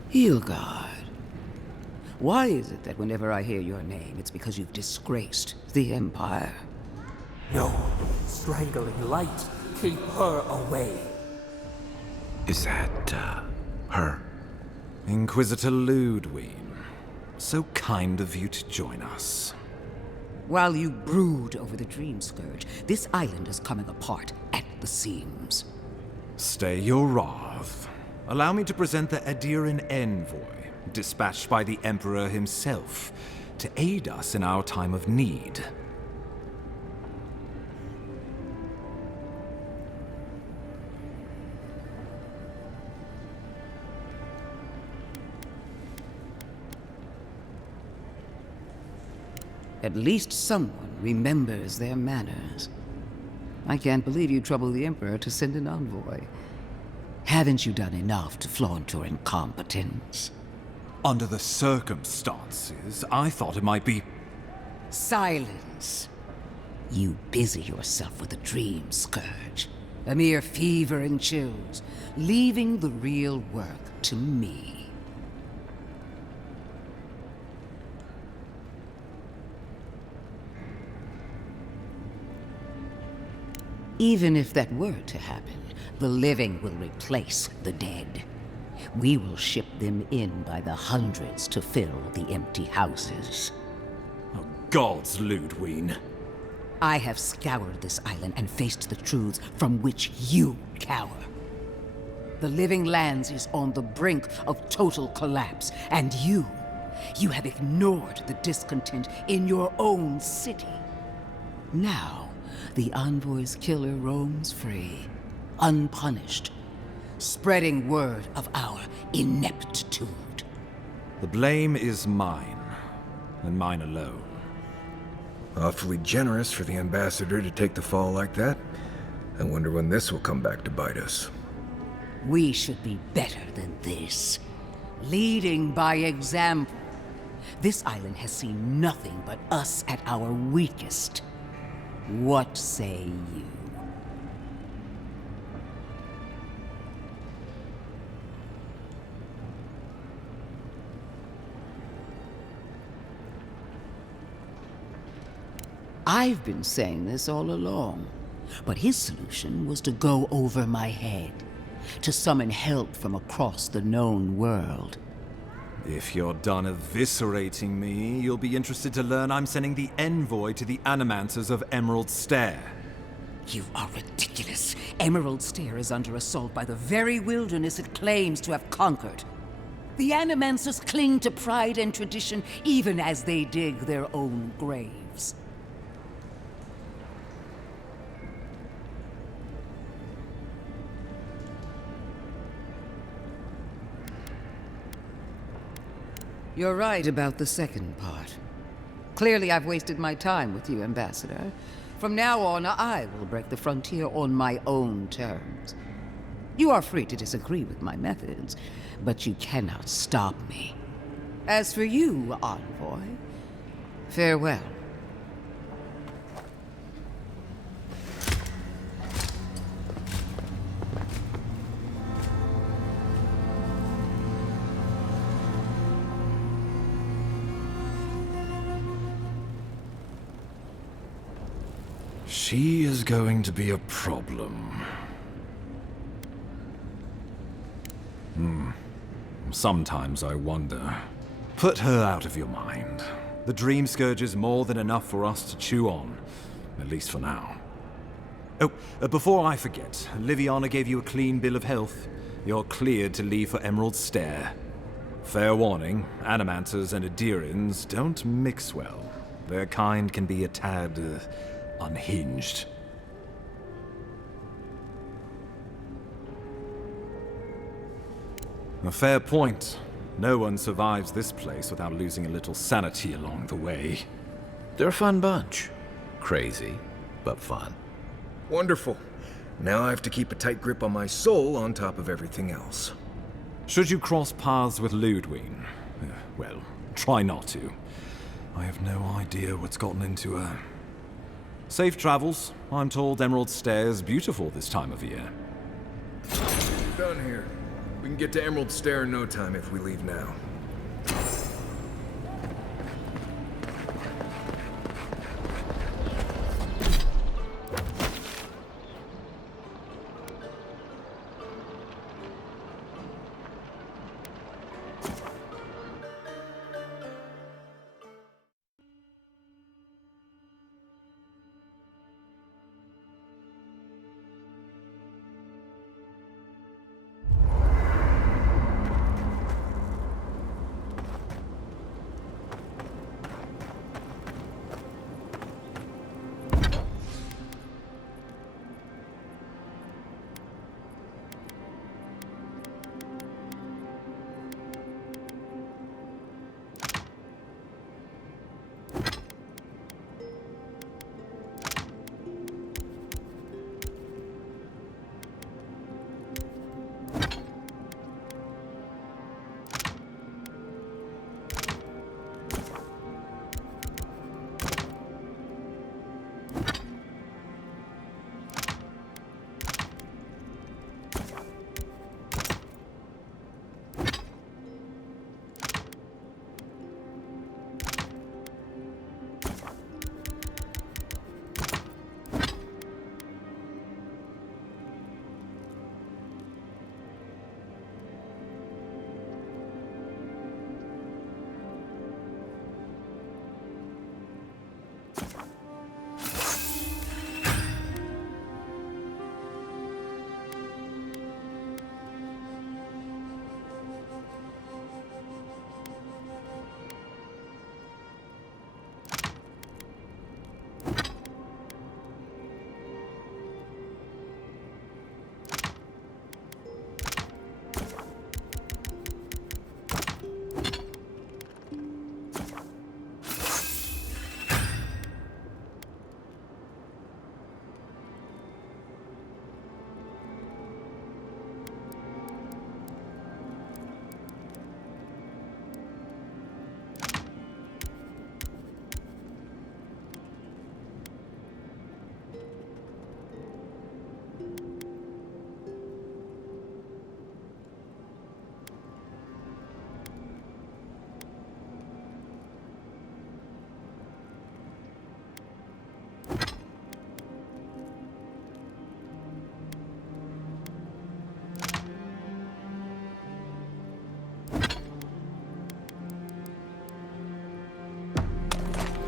Heelguard. Why is it that whenever I hear your name, it's because you've disgraced the Empire? No. Strangling light. Keep her away. Is that, her? Inquisitor Ludwig. So kind of you to join us. While you brood over the Dream Scourge, this island is coming apart at the seams. Stay your wrath. Allow me to present the Adiran Envoy, dispatched by the Emperor himself, to aid us in our time of need. At least someone remembers their manners. I can't believe you troubled the Emperor to send an envoy. Haven't you done enough to flaunt your incompetence? Under the circumstances, I thought it might be... Silence. You busy yourself with the Dream Scourge. A mere fever and chills, leaving the real work to me. Even if that were to happen, the living will replace the dead. We will ship them in by the hundreds to fill the empty houses. Oh, gods, Ludwig. I have scoured this island and faced the truths from which you cower. The Living Lands is on the brink of total collapse, and you You have ignored the discontent in your own city. Now, the Envoy's killer roams free, unpunished, spreading word of our ineptitude. The blame is mine, and mine alone. Awfully generous for the ambassador to take the fall like that. I wonder when this will come back to bite us. We should be better than this. Leading by example. This island has seen nothing but us at our weakest. What say you? I've been saying this all along, but his solution was to go over my head, to summon help from across the known world. If you're done eviscerating me, you'll be interested to learn I'm sending the envoy to the Animancers of Emerald Stair. You are ridiculous. Emerald Stair is under assault by the very wilderness it claims to have conquered. The Animancers cling to pride and tradition even as they dig their own graves. You're right about the second part. Clearly I've wasted my time with you, Ambassador. From now on, I will break the frontier on my own terms. You are free to disagree with my methods, but you cannot stop me. As for you, Envoy, farewell. She is going to be a problem. Sometimes I wonder. Put her out of your mind. The Dream Scourge is more than enough for us to chew on, at least for now. Oh, before I forget, Liviana gave you a clean bill of health. You're cleared to leave for Emerald Stair. Fair warning, Animancers and Adirians don't mix well. Their kind can be a tad unhinged. A fair point. No one survives this place without losing a little sanity along the way. They're a fun bunch. Crazy, but fun. Wonderful. Now I have to keep a tight grip on my soul on top of everything else. Should you cross paths with Ludwig, well, try not to. I have no idea what's gotten into her. Safe travels. I'm told Emerald Stair is beautiful this time of year. Done here. We can get to Emerald Stair in no time if we leave now.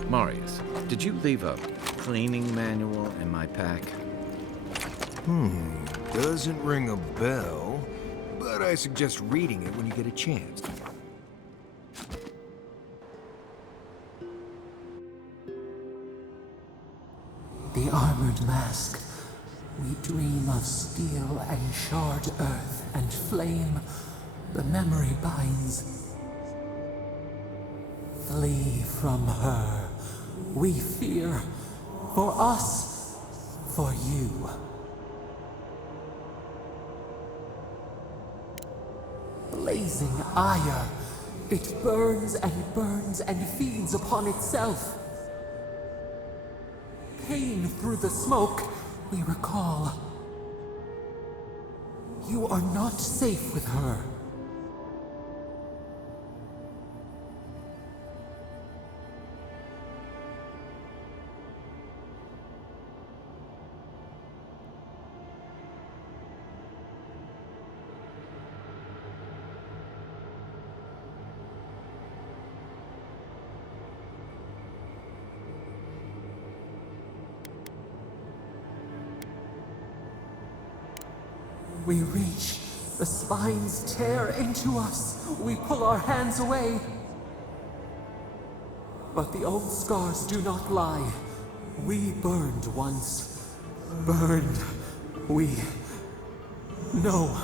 Marius, did you leave a cleaning manual in my pack? Doesn't ring a bell, but I suggest reading it when you get a chance. The armored mask. We dream of steel and shard earth and flame. The memory binds. Flee from her. We fear. For us. For you. Blazing ire. It burns and feeds upon itself. Pain through the smoke, we recall. You are not safe with her. We reach. The spines tear into us. We pull our hands away. But the old scars do not lie. We burned once. Burned. We know.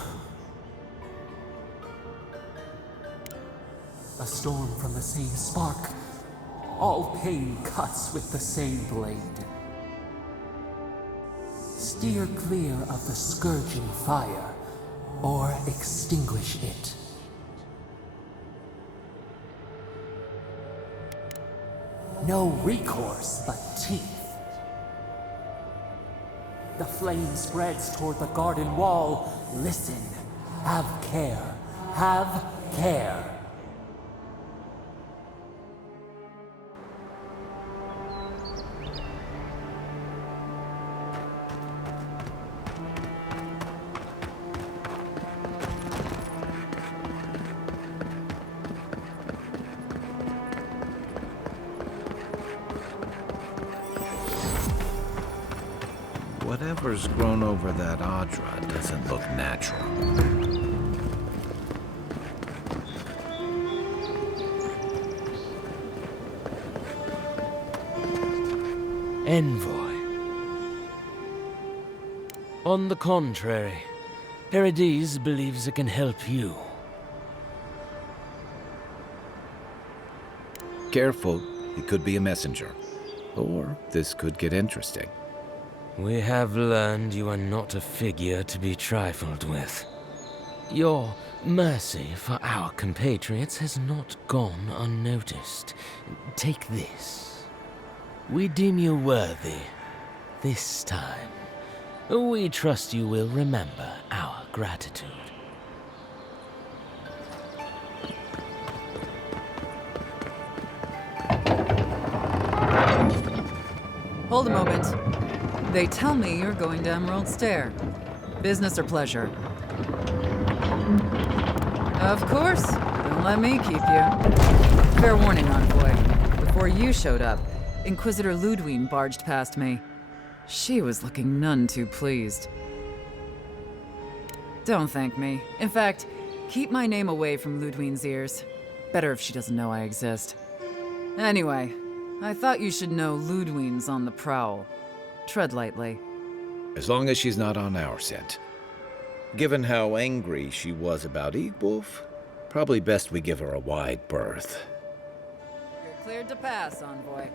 A storm from the same spark. All pain cuts with the same blade. Steer clear of the scourging fire, or extinguish it. No recourse but teeth. The flame spreads toward the garden wall. Listen. Have care. Have care. Whatever's grown over that Adra doesn't look natural. Envoy. On the contrary, Paradise believes it can help you. Careful, he could be a messenger. Or this could get interesting. We have learned you are not a figure to be trifled with. Your mercy for our compatriots has not gone unnoticed. Take this. We deem you worthy. This time. We trust you will remember our gratitude. Hold a moment. They tell me you're going to Emerald Stair. Business or pleasure? Of course. Don't let me keep you. Fair warning, Envoy. Before you showed up, Inquisitor Ludwine barged past me. She was looking none too pleased. Don't thank me. In fact, keep my name away from Ludwine's ears. Better if she doesn't know I exist. Anyway, I thought you should know Ludwine's on the prowl. Tread lightly. As long as she's not on our scent. Given how angry she was about Eagwolf, probably best we give her a wide berth. You're cleared to pass, Envoy.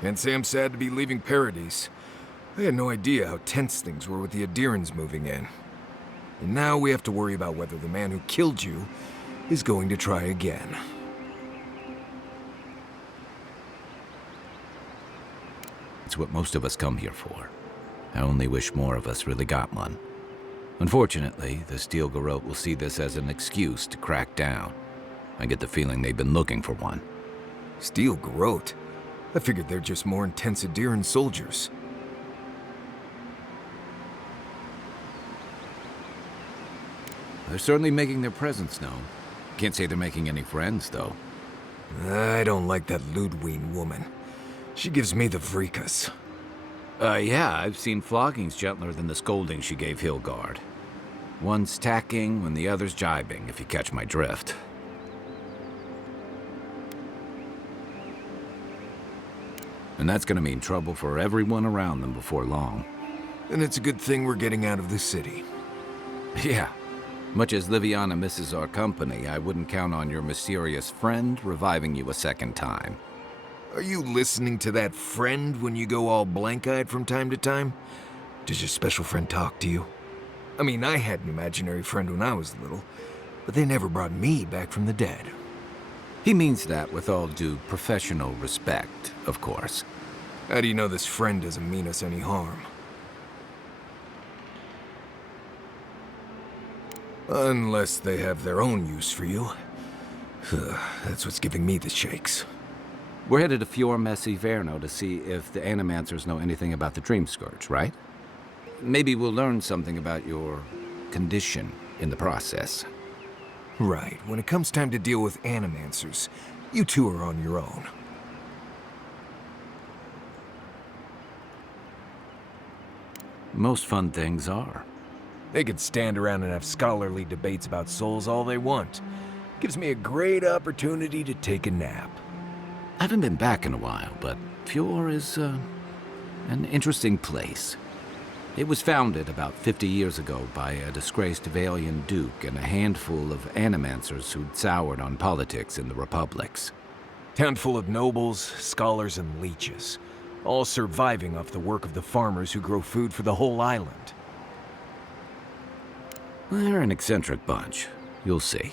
Can't say I'm sad to be leaving Paradise. I had no idea how tense things were with the Adirans moving in. And now we have to worry about whether the man who killed you is going to try again. It's what most of us come here for. I only wish more of us really got one. Unfortunately, the Steel Garrote will see this as an excuse to crack down. I get the feeling they've been looking for one. Steel Garrote? I figured they're just more intense Adiran soldiers. they're certainly making their presence known. Can't say they're making any friends, though. I don't like that Ludwig woman. She gives me the vreekas. Yeah, I've seen floggings gentler than the scolding she gave Hilgard. One's tacking when the other's jibing, if you catch my drift. And that's gonna mean trouble for everyone around them before long. And it's a good thing we're getting out of the city. Yeah. Much as Liviana misses our company, I wouldn't count on your mysterious friend reviving you a second time. Are you listening to that friend when you go all blank-eyed from time to time? Does your special friend talk to you? I mean, I had an imaginary friend when I was little, but they never brought me back from the dead. He means that with all due professional respect, of course. How do you know this friend doesn't mean us any harm? Unless they have their own use for you. That's what's giving me the shakes. We're headed to Fior Messi Verno to see if the Animancers know anything about the Dream Scourge, right? Maybe we'll learn something about your condition in the process. Right. When it comes time to deal with Animancers, you two are on your own. Most fun things are. They could stand around and have scholarly debates about souls all they want. Gives me a great opportunity to take a nap. I haven't been back in a while, but Fior is an interesting place. It was founded about 50 years ago by a disgraced Valian duke and a handful of Animancers who'd soured on politics in the republics. Town full of nobles, scholars, and leeches, all surviving off the work of the farmers who grow food for the whole island. They're an eccentric bunch. You'll see.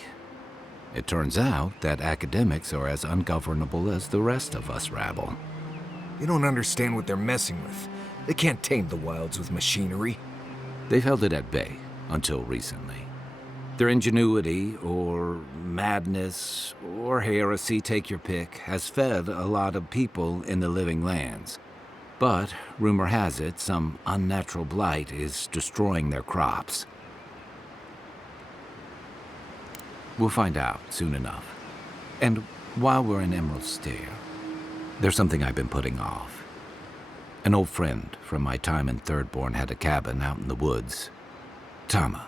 It turns out that academics are as ungovernable as the rest of us rabble. You don't understand what they're messing with. They can't tame the wilds with machinery. They've held it at bay, until recently. Their ingenuity, or madness, or heresy, take your pick, has fed a lot of people in the living lands. But, rumor has it, some unnatural blight is destroying their crops. We'll find out soon enough. And while we're in Emerald Stair, there's something I've been putting off. An old friend from my time in Thirdborn had a cabin out in the woods. Tama.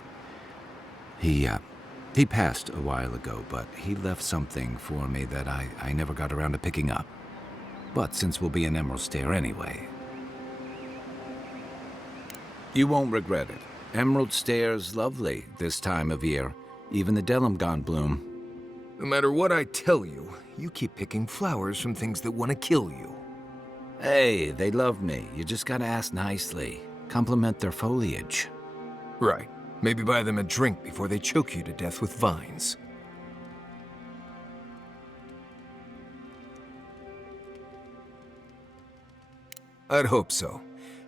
He passed a while ago, but he left something for me that I never got around to picking up. But since we'll be in Emerald Stair anyway... You won't regret it. Emerald Stair's lovely this time of year. Even the Delimgon bloom. No matter what I tell you, you keep picking flowers from things that want to kill you. Hey, they love me. You just gotta ask nicely. Compliment their foliage. Right. Maybe buy them a drink before they choke you to death with vines. I'd hope so.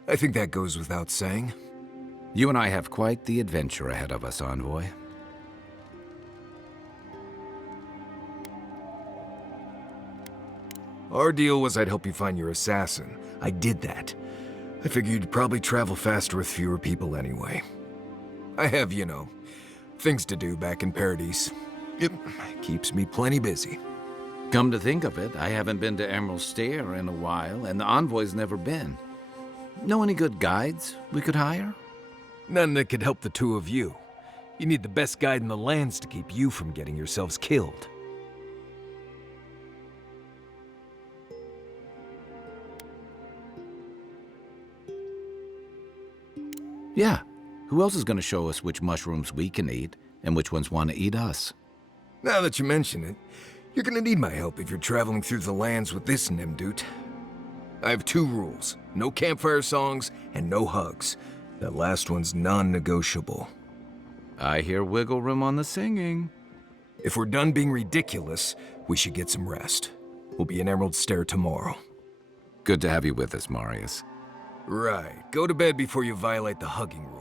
I think that goes without saying. You and I have quite the adventure ahead of us, Envoy. Our deal was I'd help you find your assassin. I did that. I figured you'd probably travel faster with fewer people anyway. I have, you know, things to do back in Paradise. It keeps me plenty busy. Come to think of it, I haven't been to Emerald Stair in a while, and the Envoy's never been. Know any good guides we could hire? None that could help the two of you. You need the best guide in the lands to keep you from getting yourselves killed. Yeah. Who else is going to show us which mushrooms we can eat and which ones want to eat us? Now that you mention it, you're going to need my help if you're traveling through the lands with this Nimdut. I have 2 rules. No campfire songs and no hugs. That last one's non-negotiable. I hear wiggle room on the singing. If we're done being ridiculous, we should get some rest. We'll be in Emerald Stair tomorrow. Good to have you with us, Marius. Right. Go to bed before you violate the hugging rule.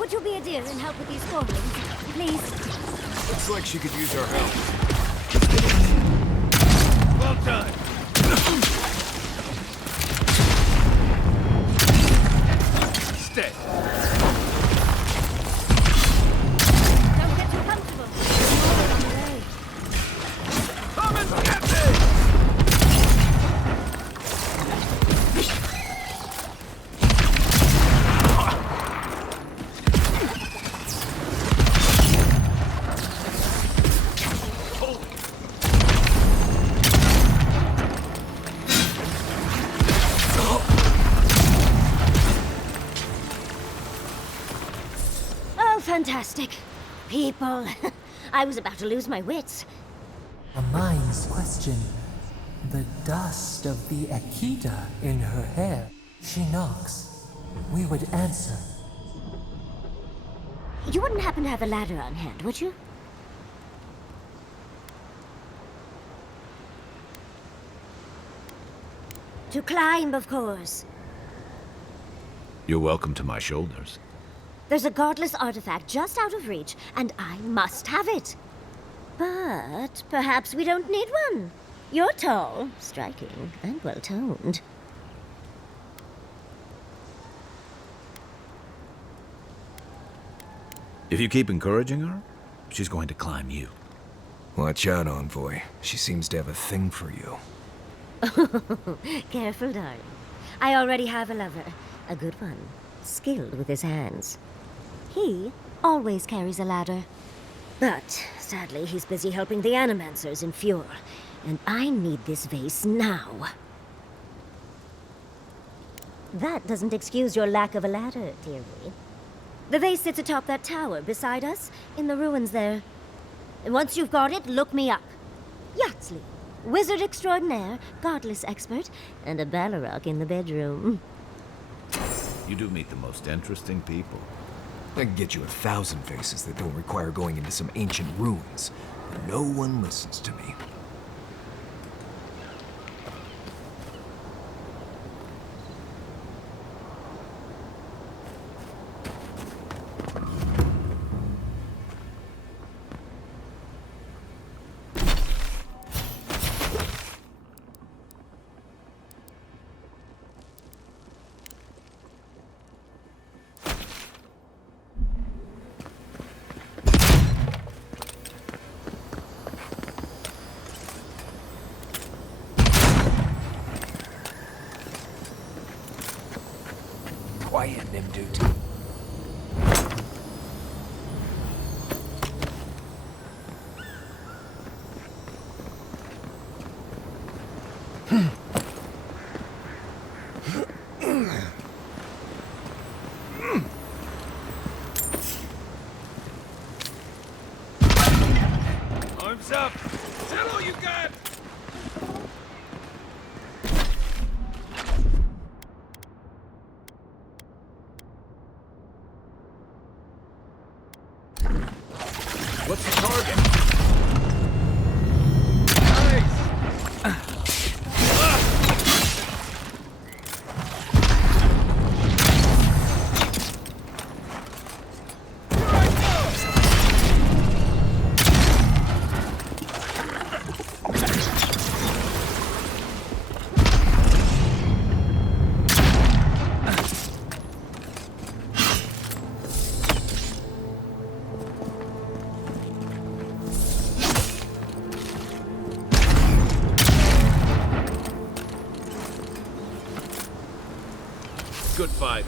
would you be a dear and help with these forwards, please? Looks like she could use our help. Well done! Stay! Don't get too comfortable. You're on the way. Come and get me! Oh, fantastic. People. I was about to lose my wits. A mind's question. The dust of the Akita in her hair. She knocks. We would answer. You wouldn't happen to have a ladder on hand, would you? To climb, of course. You're welcome to my shoulders. There's a godless artifact just out of reach, and I must have it. But perhaps we don't need one. You're tall, striking, and well-toned. If you keep encouraging her, she's going to climb you. Watch out, Envoy. She seems to have a thing for you. Careful, darling. I already have a lover. A good one. Skilled with his hands. He always carries a ladder. But, sadly, he's busy helping the Animancers in Fjord. And I need this vase now. That doesn't excuse your lack of a ladder, dearie. The vase sits atop that tower beside us, in the ruins there. And once you've got it, look me up. Yatsley, wizard extraordinaire, godless expert, and a Balrog in the bedroom. You do meet the most interesting people. I can get you 1,000 faces that don't require going into some ancient ruins. But no one listens to me. Quiet, Nimdut. Arms up! Is that all you got? What's the target? Good fight.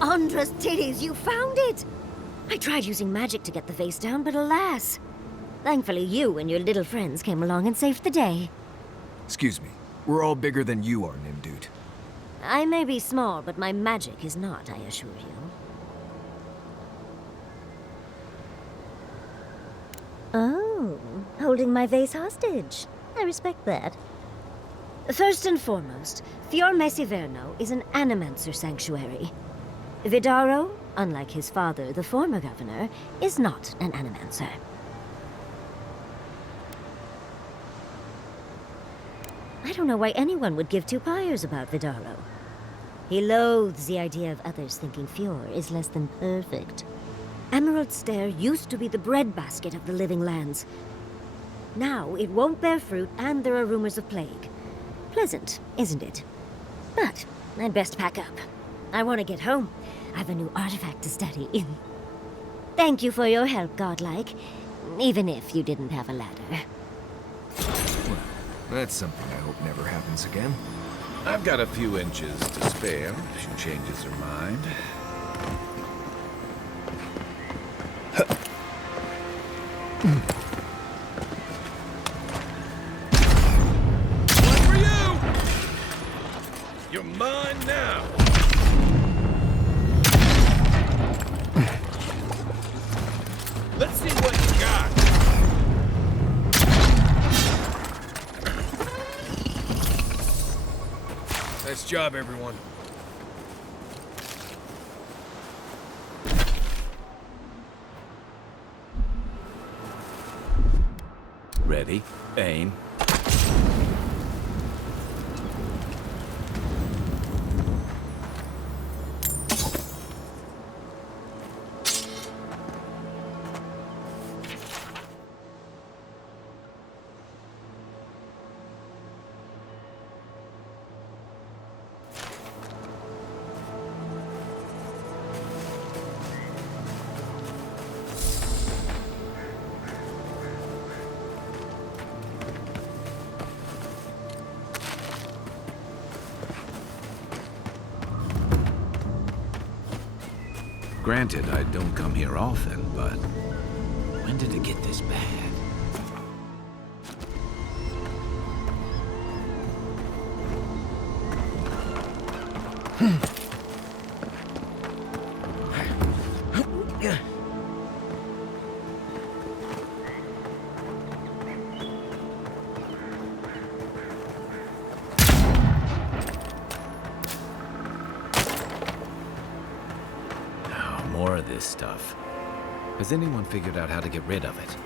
Andra's titties, you found it! I tried using magic to get the vase down, but alas. Thankfully, you and your little friends came along and saved the day. Excuse me. We're all bigger than you are, Nimdude. I may be small, but my magic is not, I assure you. Oh, holding my vase hostage. I respect that. First and foremost, Fior Mesiverno is an animancer sanctuary. Vidaro, unlike his father, the former governor, is not an animancer. I don't know why anyone would give two pyres about Vidaro. He loathes the idea of others thinking Fior is less than perfect. Emerald Stair used to be the breadbasket of the Living Lands. Now it won't bear fruit, and there are rumors of plague. Pleasant, isn't it? But I'd best pack up. I want to get home. I have a new artifact to study. Thank you for your help, Godlike. Even if you didn't have a ladder. Well, that's something I hope never happens again. I've got a few inches to spare if she changes her mind. One for you! You're mine now! Let's see what you got! Nice job, everyone. Ready, aim. Granted, I don't come here often, but when did it get this bad? More of this stuff. Has anyone figured out how to get rid of it?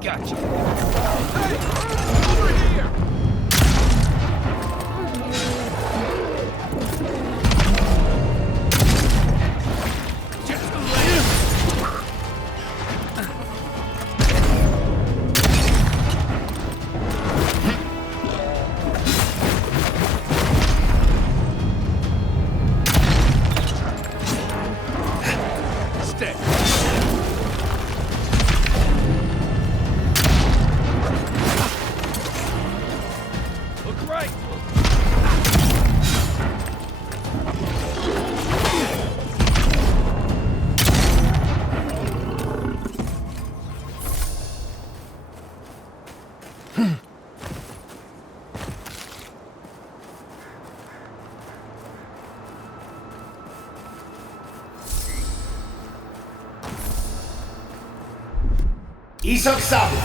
Gotcha. Hey! Over here! Just a little. Isok Sabu.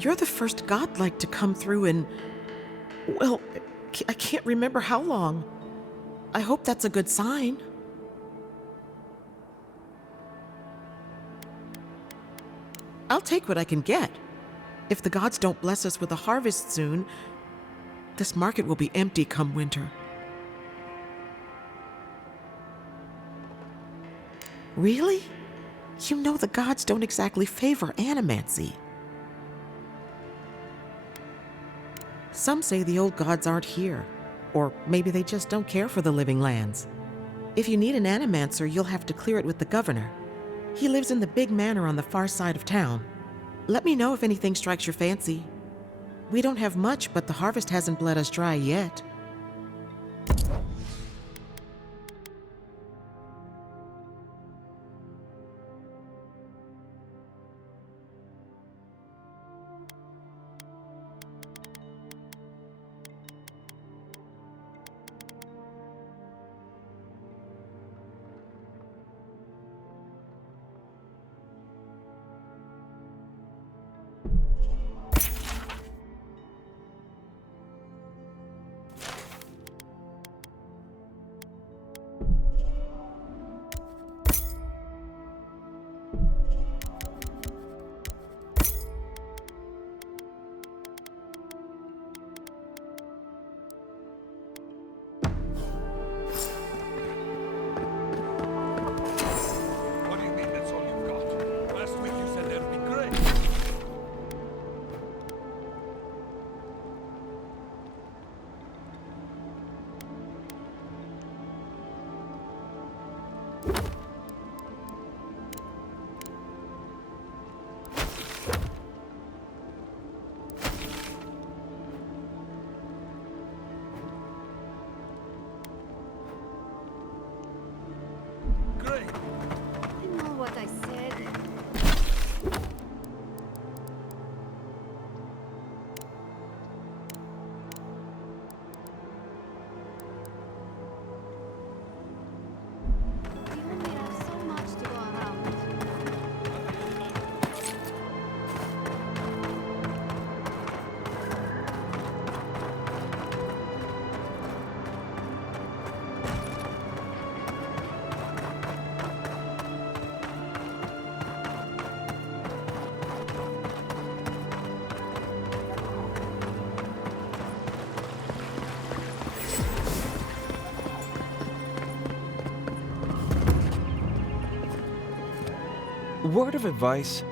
You're the first godlike to come through in... well, I can't remember how long. I hope that's a good sign. I'll take what I can get. If the gods don't bless us with a harvest soon, this market will be empty come winter. Really? You know the gods don't exactly favor animancy. Some say the old gods aren't here, or maybe they just don't care for the living lands. If you need an animancer, you'll have to clear it with the governor. He lives in the big manor on the far side of town. Let me know if anything strikes your fancy. We don't have much, but the harvest hasn't bled us dry yet. Word of advice,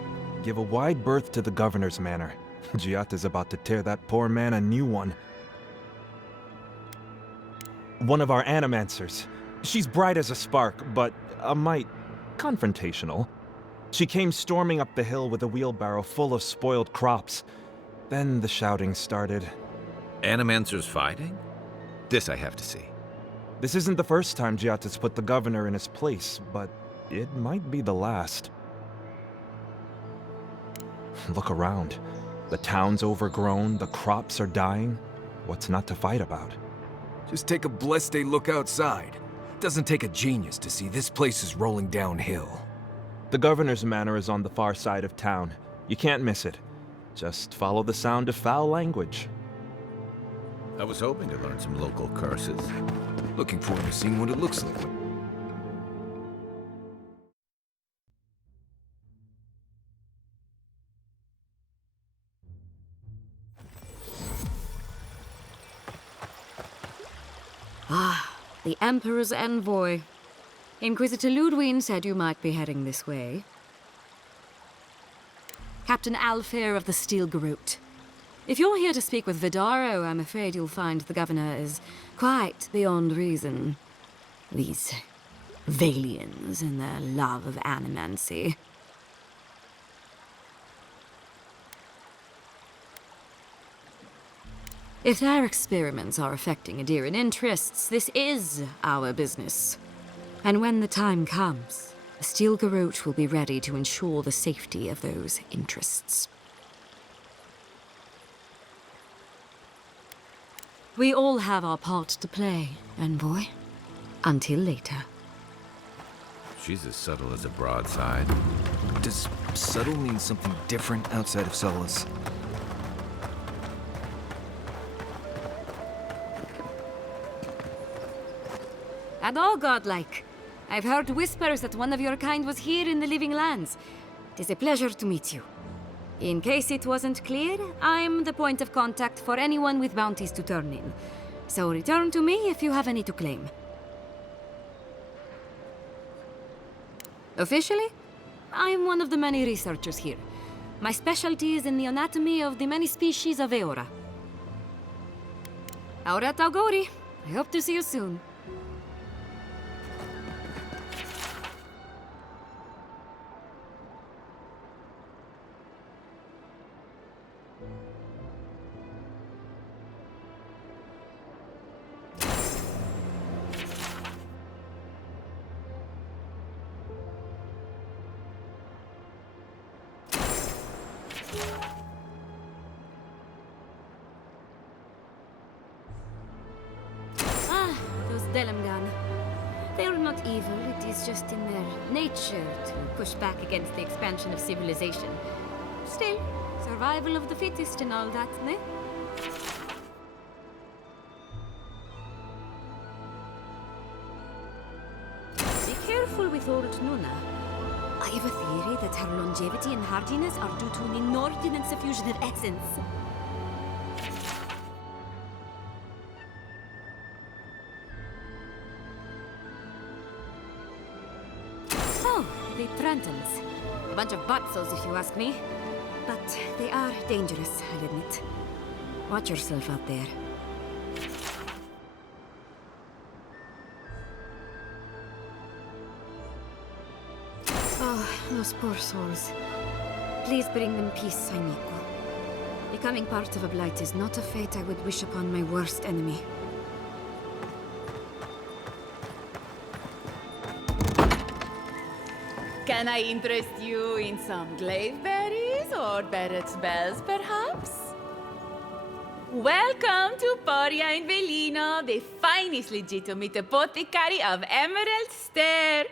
give a wide berth to the governor's manor. Giatta's about to tear that poor man a new one. One of our animancers. She's bright as a spark, but a mite confrontational. She came storming up the hill with a wheelbarrow full of spoiled crops. Then the shouting started. Animancers fighting? This I have to see. This isn't the first time Giatta's put the governor in his place, but it might be the last. Look around. The town's overgrown, the crops are dying. What's not to fight about? Just take a blessed day look outside. Doesn't take a genius to see this place is rolling downhill. The governor's manor is on the far side of town. You can't miss it. Just follow the sound of foul language. I was hoping to learn some local curses. Looking forward to seeing what it looks like. Ah, the Emperor's envoy. Inquisitor Ludwig said you might be heading this way. Captain Alfair of the Steel Garrote. If you're here to speak with Vidaro, I'm afraid you'll find the governor is quite beyond reason. These Valians and their love of animancy. If their experiments are affecting Adirian interests, this is our business. And when the time comes, the Steel Garrote will be ready to ensure the safety of those interests. We all have our part to play, envoy. Until later. She's as subtle as a broadside. Does subtle mean something different outside of Sullus? At all godlike. I've heard whispers that one of your kind was here in the living lands. It is a pleasure to meet you. In case it wasn't clear, I'm the point of contact for anyone with bounties to turn in. So return to me if you have any to claim. Officially, I'm one of the many researchers here. My specialty is in the anatomy of the many species of Eora. Aura Taugori. I hope to see you soon. They're not evil, it is just in their nature to push back against the expansion of civilization. Still, survival of the fittest and all that, ne? Be careful with old Nuna. I have a theory that her longevity and hardiness are due to an inordinate suffusion of essence. The Trentons. A bunch of butsos, if you ask me. But they are dangerous, I'll admit. Watch yourself out there. Oh, those poor souls. Please bring them peace, Saimiko. Becoming part of a blight is not a fate I would wish upon my worst enemy. Can I interest you in some glaive berries or Barrett's bells, perhaps? Welcome to Poria in Velino, the finest legitimate apothecary of Emerald Stair.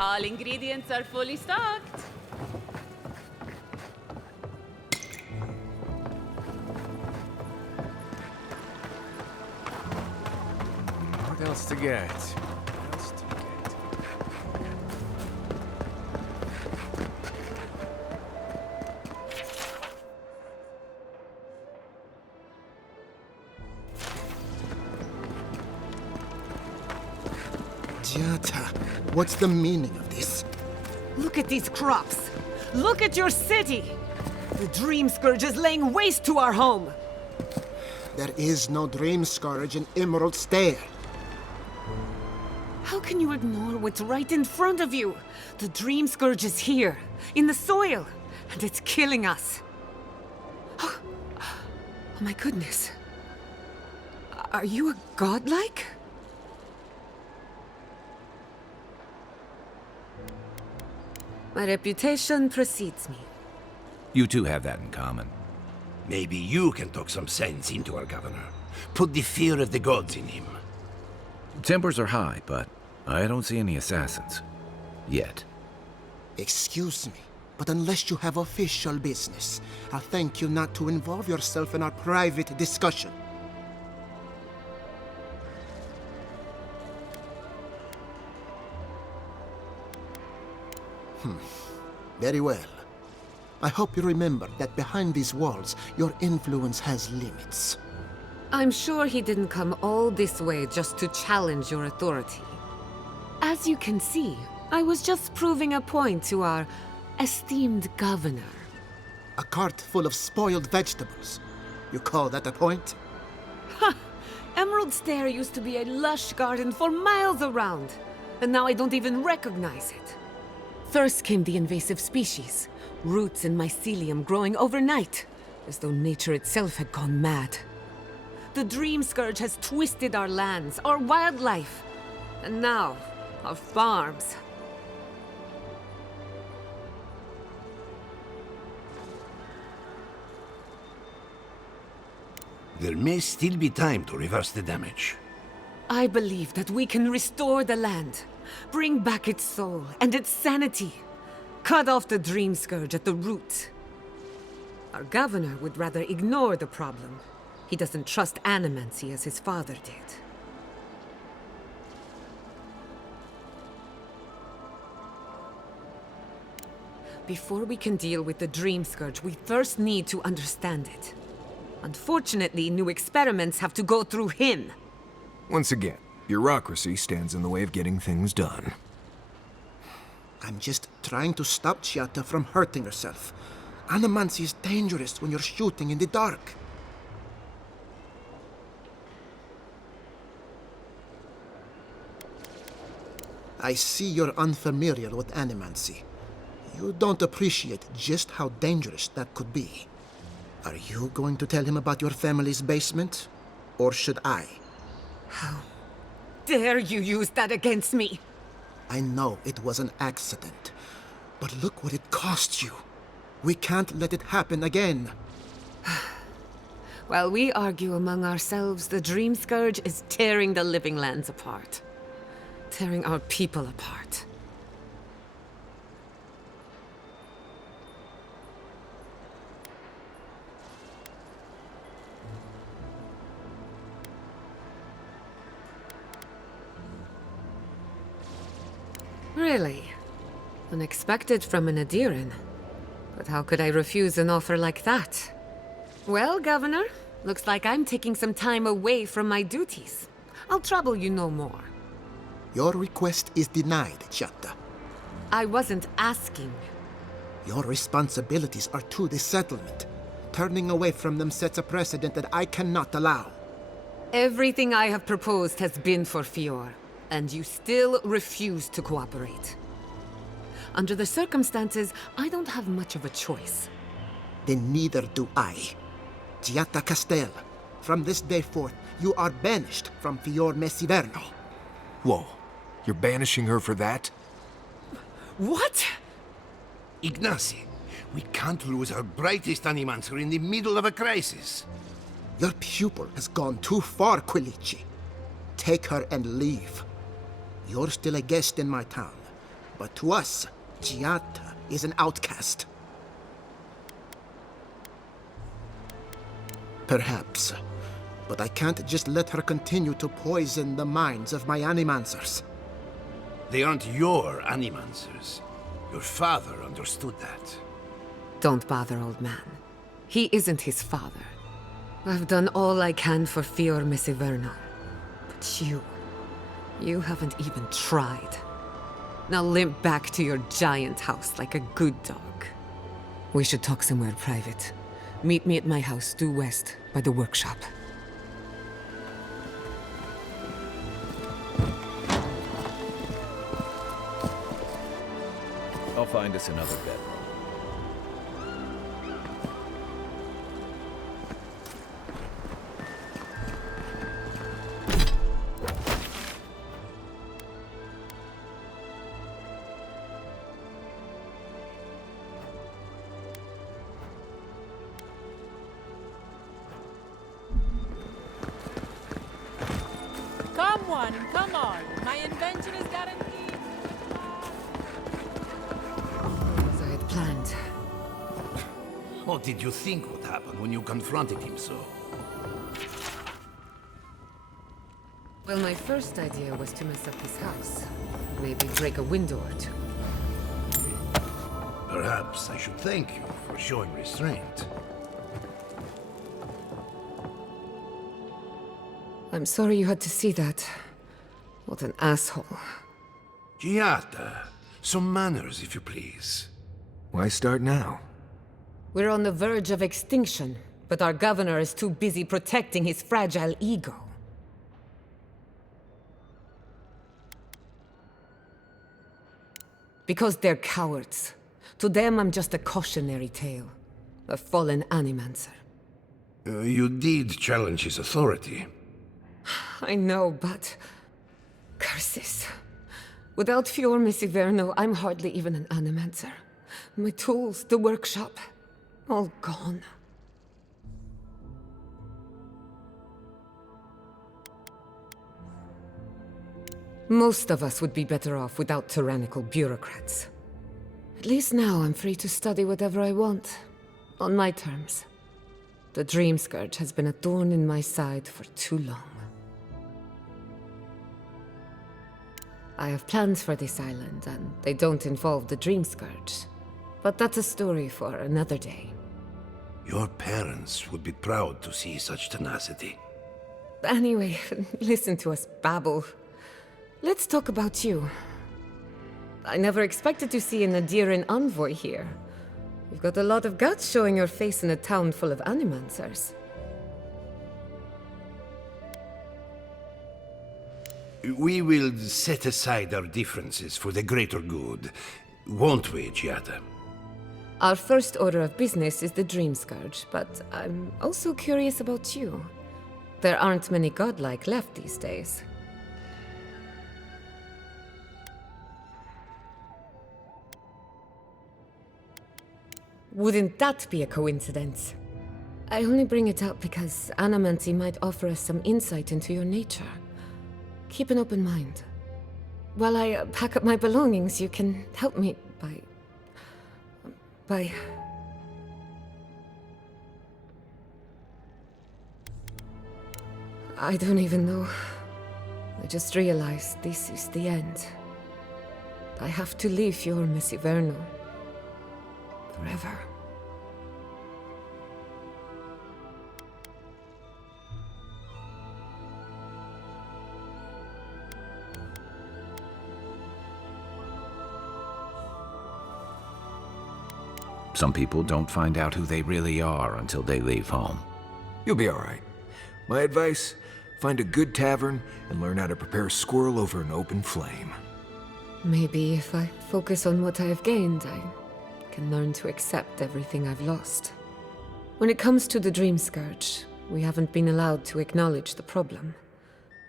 All ingredients are fully stocked. What else to get? Jata, what's the meaning of this? Look at these crops! Look at your city! The Dream Scourge is laying waste to our home! There is no Dream Scourge in Emerald Stair. How can you ignore what's right in front of you? The Dream Scourge is here, in the soil, and it's killing us. Oh my goodness. Are you a godlike? My reputation precedes me. You two have that in common. Maybe you can talk some sense into our governor. Put the fear of the gods in him. Tempers are high, but I don't see any assassins. Yet. Excuse me, but unless you have official business, I'll thank you not to involve yourself in our private discussion. Very well. I hope you remember that behind these walls, your influence has limits. I'm sure he didn't come all this way just to challenge your authority. As you can see, I was just proving a point to our esteemed governor. A cart full of spoiled vegetables. You call that a point? Ha! Emerald Stair used to be a lush garden for miles around, and now I don't even recognize it. First came the invasive species, roots and mycelium growing overnight, as though nature itself had gone mad. The Dream Scourge has twisted our lands, our wildlife, and now, our farms. There may still be time to reverse the damage. I believe that we can restore the land, bring back its soul and its sanity, cut off the Dream Scourge at the root. Our governor would rather ignore the problem. He doesn't trust animancy as his father did. Before we can deal with the Dream Scourge, we first need to understand it. Unfortunately, new experiments have to go through him. Once again, bureaucracy stands in the way of getting things done. I'm just trying to stop Chiata from hurting herself. Animancy is dangerous when you're shooting in the dark. I see you're unfamiliar with animancy. You don't appreciate just how dangerous that could be. Are you going to tell him about your family's basement? Or should I? How dare you use that against me? I know it was an accident, but look what it cost you. We can't let it happen again. While we argue among ourselves, the Dream Scourge is tearing the living lands apart. Tearing our people apart. Really? Unexpected from an Adiran. But how could I refuse an offer like that? Well, Governor, looks like I'm taking some time away from my duties. I'll trouble you no more. Your request is denied, Chiata. I wasn't asking. Your responsibilities are to the settlement. Turning away from them sets a precedent that I cannot allow. Everything I have proposed has been for Fior, and you still refuse to cooperate. Under the circumstances, I don't have much of a choice. Then neither do I. Chiata Castel, from this day forth, you are banished from Fior Mesiverno. Whoa, you're banishing her for that? What? Ignacy, we can't lose our brightest animancer in the middle of a crisis. Your pupil has gone too far, Quilici. Take her and leave. You're still a guest in my town, but to us, Chiata is an outcast. Perhaps, but I can't just let her continue to poison the minds of my animancers. They aren't your animancers. Your father understood that. Don't bother, old man. He isn't his father. I've done all I can for Fior Mesiverno. But you haven't even tried. Now limp back to your giant house like a good dog. We should talk somewhere private. Meet me at my house due west by the workshop. I'll find us another bedroom. Come on. My invention is guaranteed. As I had planned. What did you think would happen when you confronted him so? Well, my first idea was to mess up his house. Maybe break a window or two. Perhaps I should thank you for showing restraint. I'm sorry you had to see that. What an asshole. Giata, some manners, if you please. Why start now? We're on the verge of extinction, but our governor is too busy protecting his fragile ego. Because they're cowards. To them, I'm just a cautionary tale. A fallen animancer. You did challenge his authority. I know, but... curses. Without Fior Messiverno, I'm hardly even an animancer. My tools, the workshop, all gone. Most of us would be better off without tyrannical bureaucrats. At least now I'm free to study whatever I want, on my terms. The Dream Scourge has been a thorn in my side for too long. I have plans for this island, and they don't involve the Dream Scourge. But that's a story for another day. Your parents would be proud to see such tenacity. Anyway, listen to us babble. Let's talk about you. I never expected to see an Adiran envoy here. You've got a lot of guts showing your face in a town full of animancers. We will set aside our differences for the greater good, won't we, Giata? Our first order of business is the Dream Scourge, but I'm also curious about you. There aren't many godlike left these days. Wouldn't that be a coincidence? I only bring it up because Animancy might offer us some insight into your nature. Keep an open mind. While I pack up my belongings, you can help me by... I don't even know. I just realized this is the end. I have to leave Fior Messiverno. Forever. Some people don't find out who they really are until they leave home. You'll be all right. My advice, find a good tavern and learn how to prepare a squirrel over an open flame. Maybe if I focus on what I have gained, I can learn to accept everything I've lost. When it comes to the Dream Scourge, we haven't been allowed to acknowledge the problem,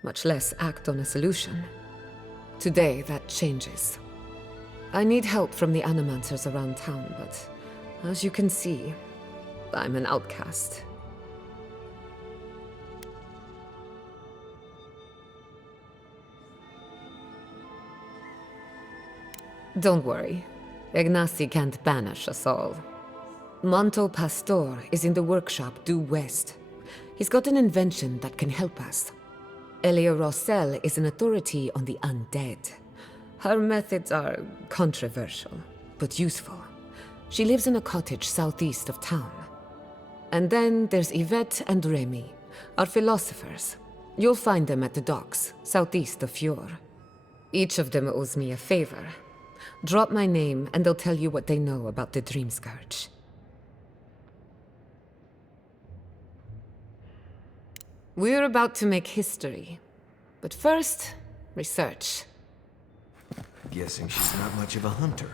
much less act on a solution. Today, that changes. I need help from the animancers around town, but as you can see, I'm an outcast. Don't worry. Ignacy can't banish us all. Manto Pastor is in the workshop due west. He's got an invention that can help us. Elia Rossell is an authority on the undead. Her methods are controversial, but useful. She lives in a cottage southeast of town. And then there's Yvette and Remy, our philosophers. You'll find them at the docks, southeast of Fior. Each of them owes me a favor. Drop my name, and they'll tell you what they know about the Dream Scourge. We're about to make history. But first, research. Guessing she's not much of a hunter.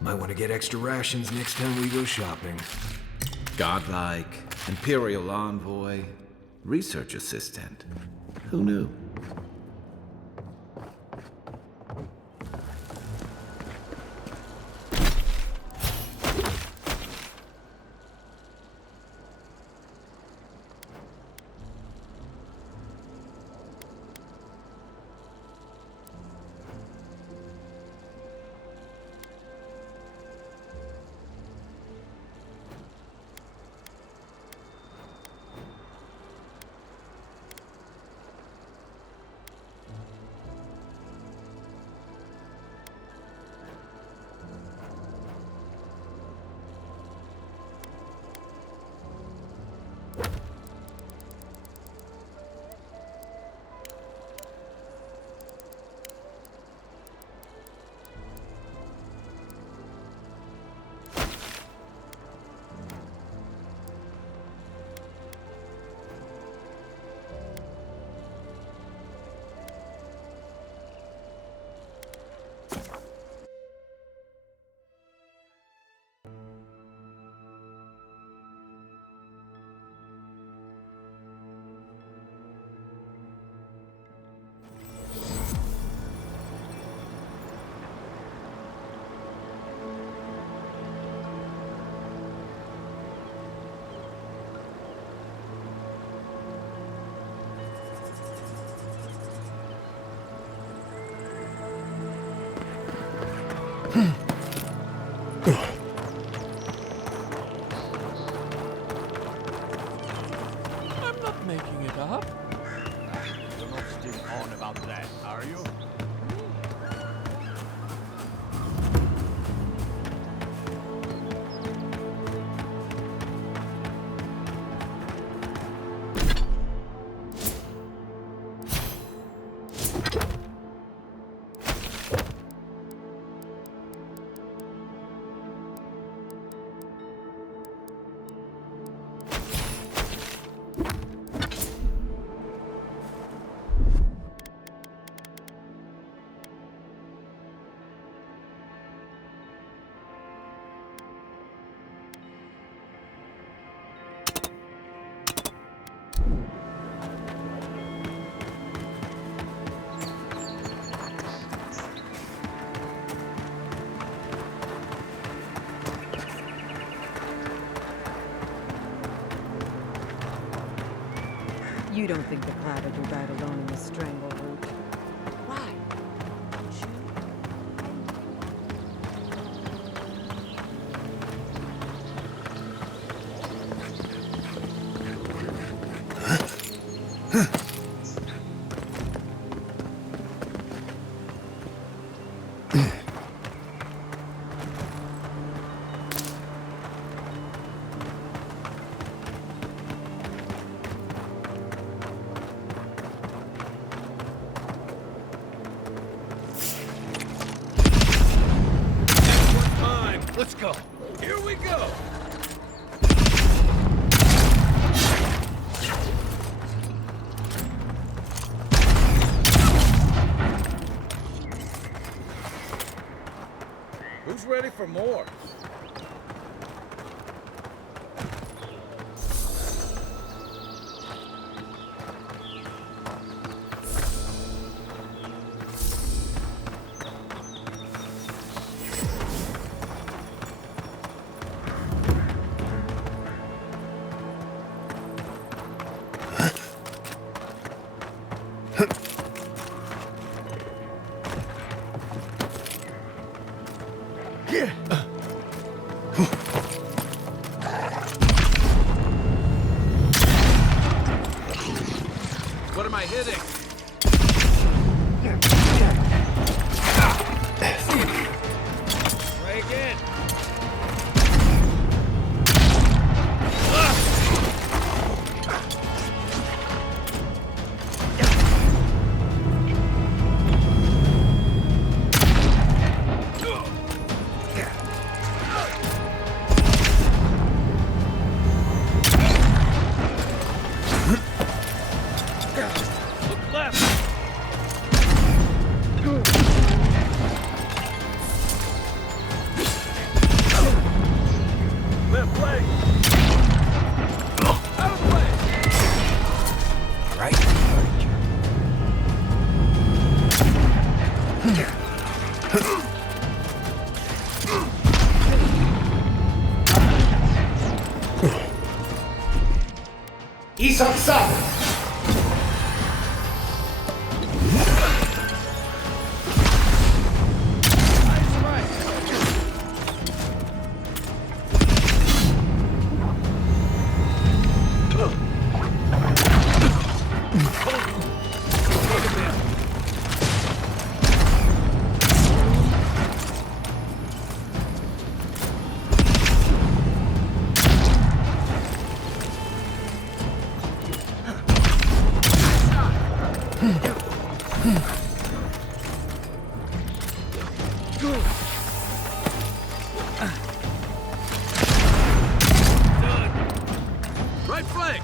Might want to get extra rations next time we go shopping. Godlike, Imperial Envoy, Research Assistant. Who knew? not making it up. You're not still on about that, are you? You don't think the Claviger died alone in the strangle root? Why? Let's go. Here we go. Who's ready for more? What am I hitting? Try again. Look left. Left leg. Out of the way. Right. Isang-sang! Right flank.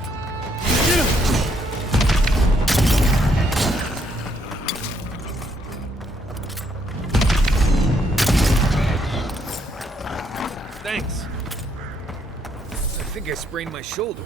Thanks. I think I sprained my shoulder.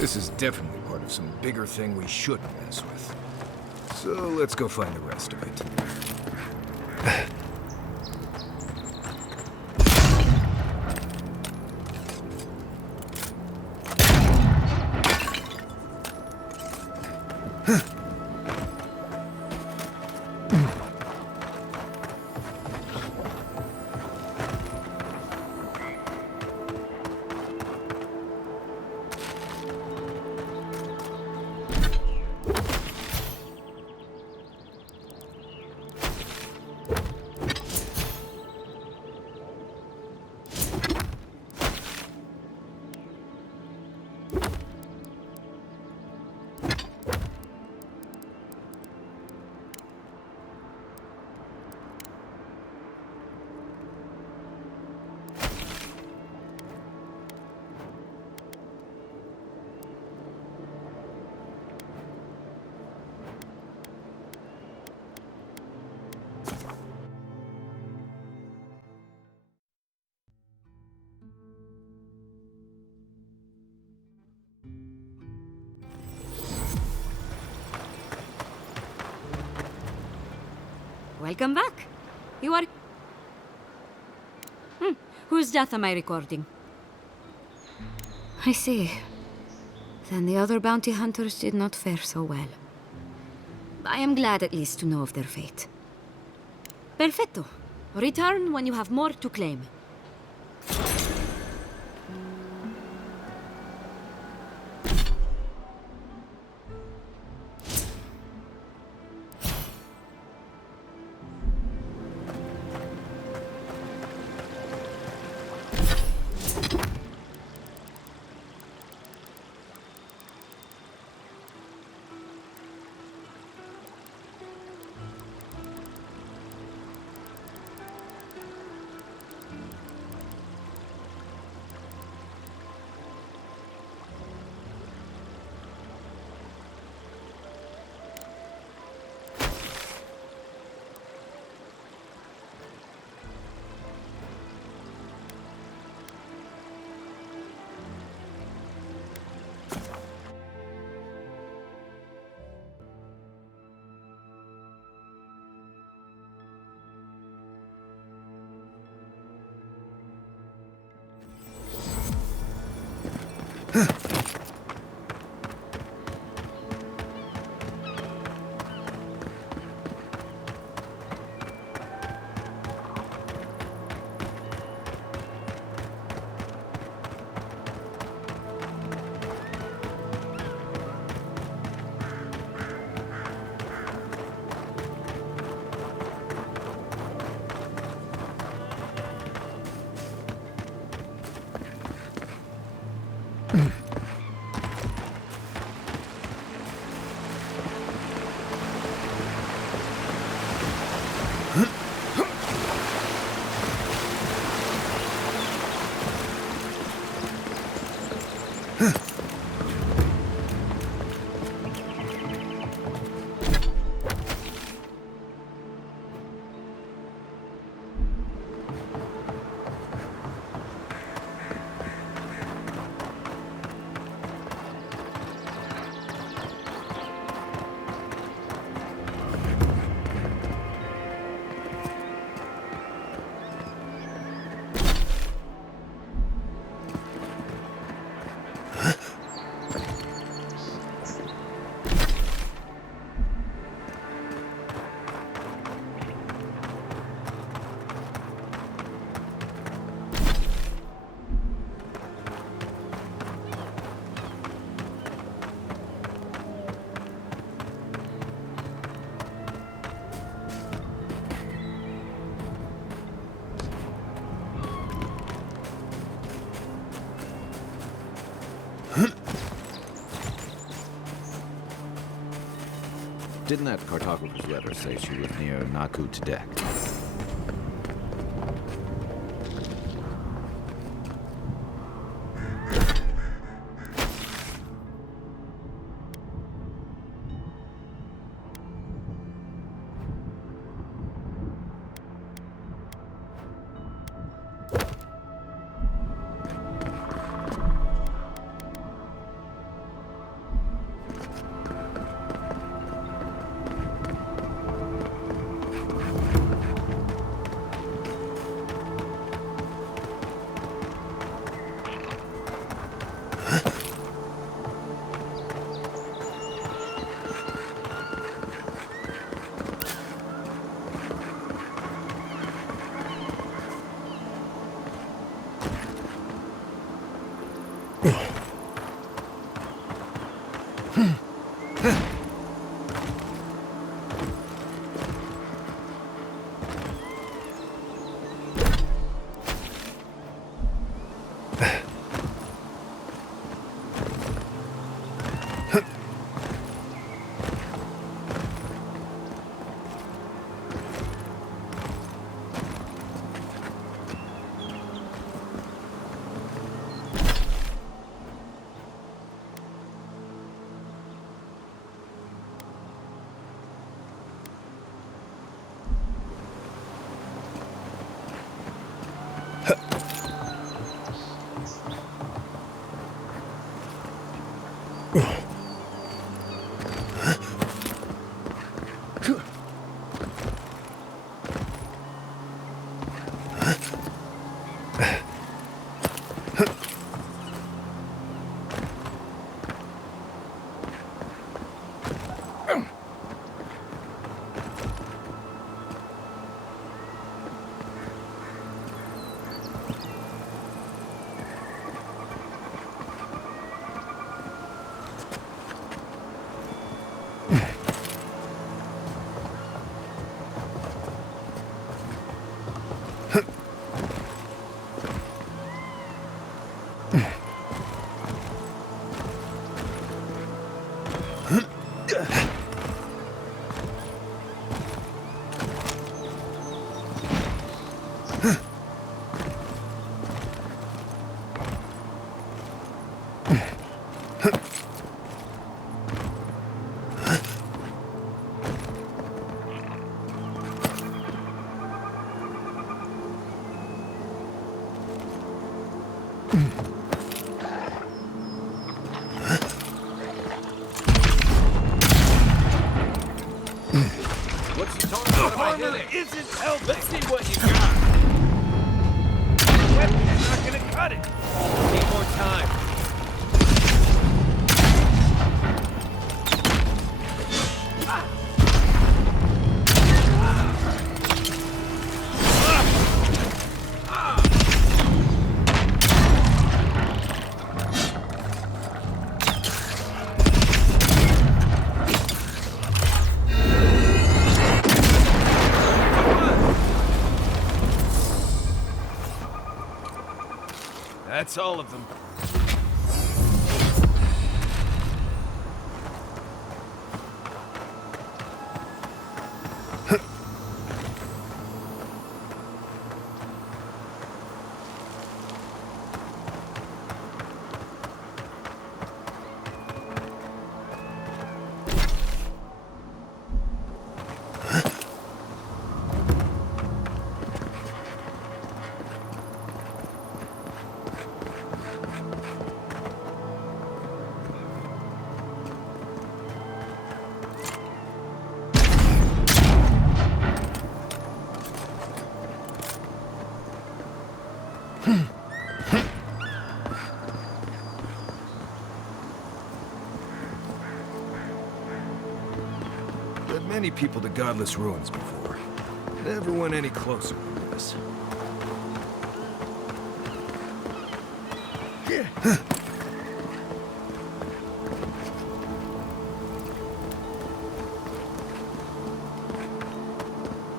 This is definitely part of some bigger thing we shouldn't mess with. So let's go find the rest of it. Welcome back. You are... Whose death am I recording? I see. Then the other bounty hunters did not fare so well. I am glad at least to know of their fate. Perfetto. Return when you have more to claim. Didn't that cartographer's letter say she was near Naku Tedek? What's he talking about? Armor isn't helping. Let's see what you got. Weapon's not gonna cut it. Need more time. That's all of them. Led many people to godless ruins before. Never went any closer than this.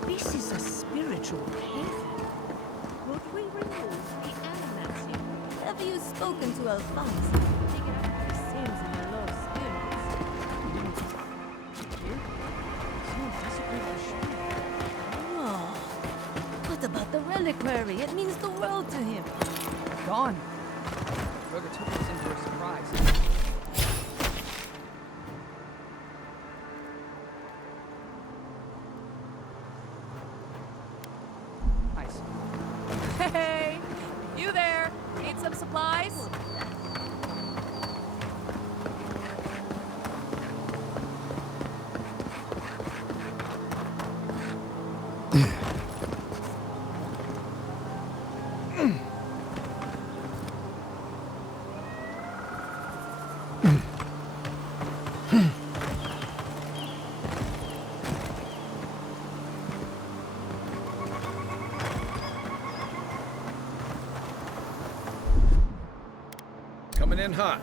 This is a spiritual heaven. Would we remove the animacy? Have you spoken to Alphonse? Taking up the sins in the low spirits. Oh, what about the reliquary? It means the world to him. Gone. Whoever took us into a surprise. Nice. Hey! You there! Need some supplies? Coming in hot.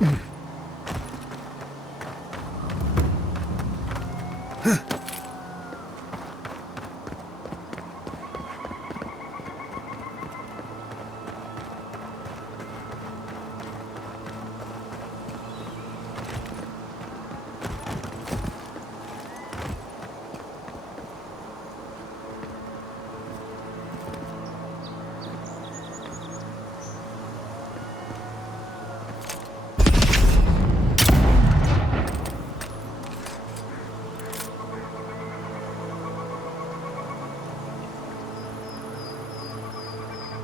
Mm.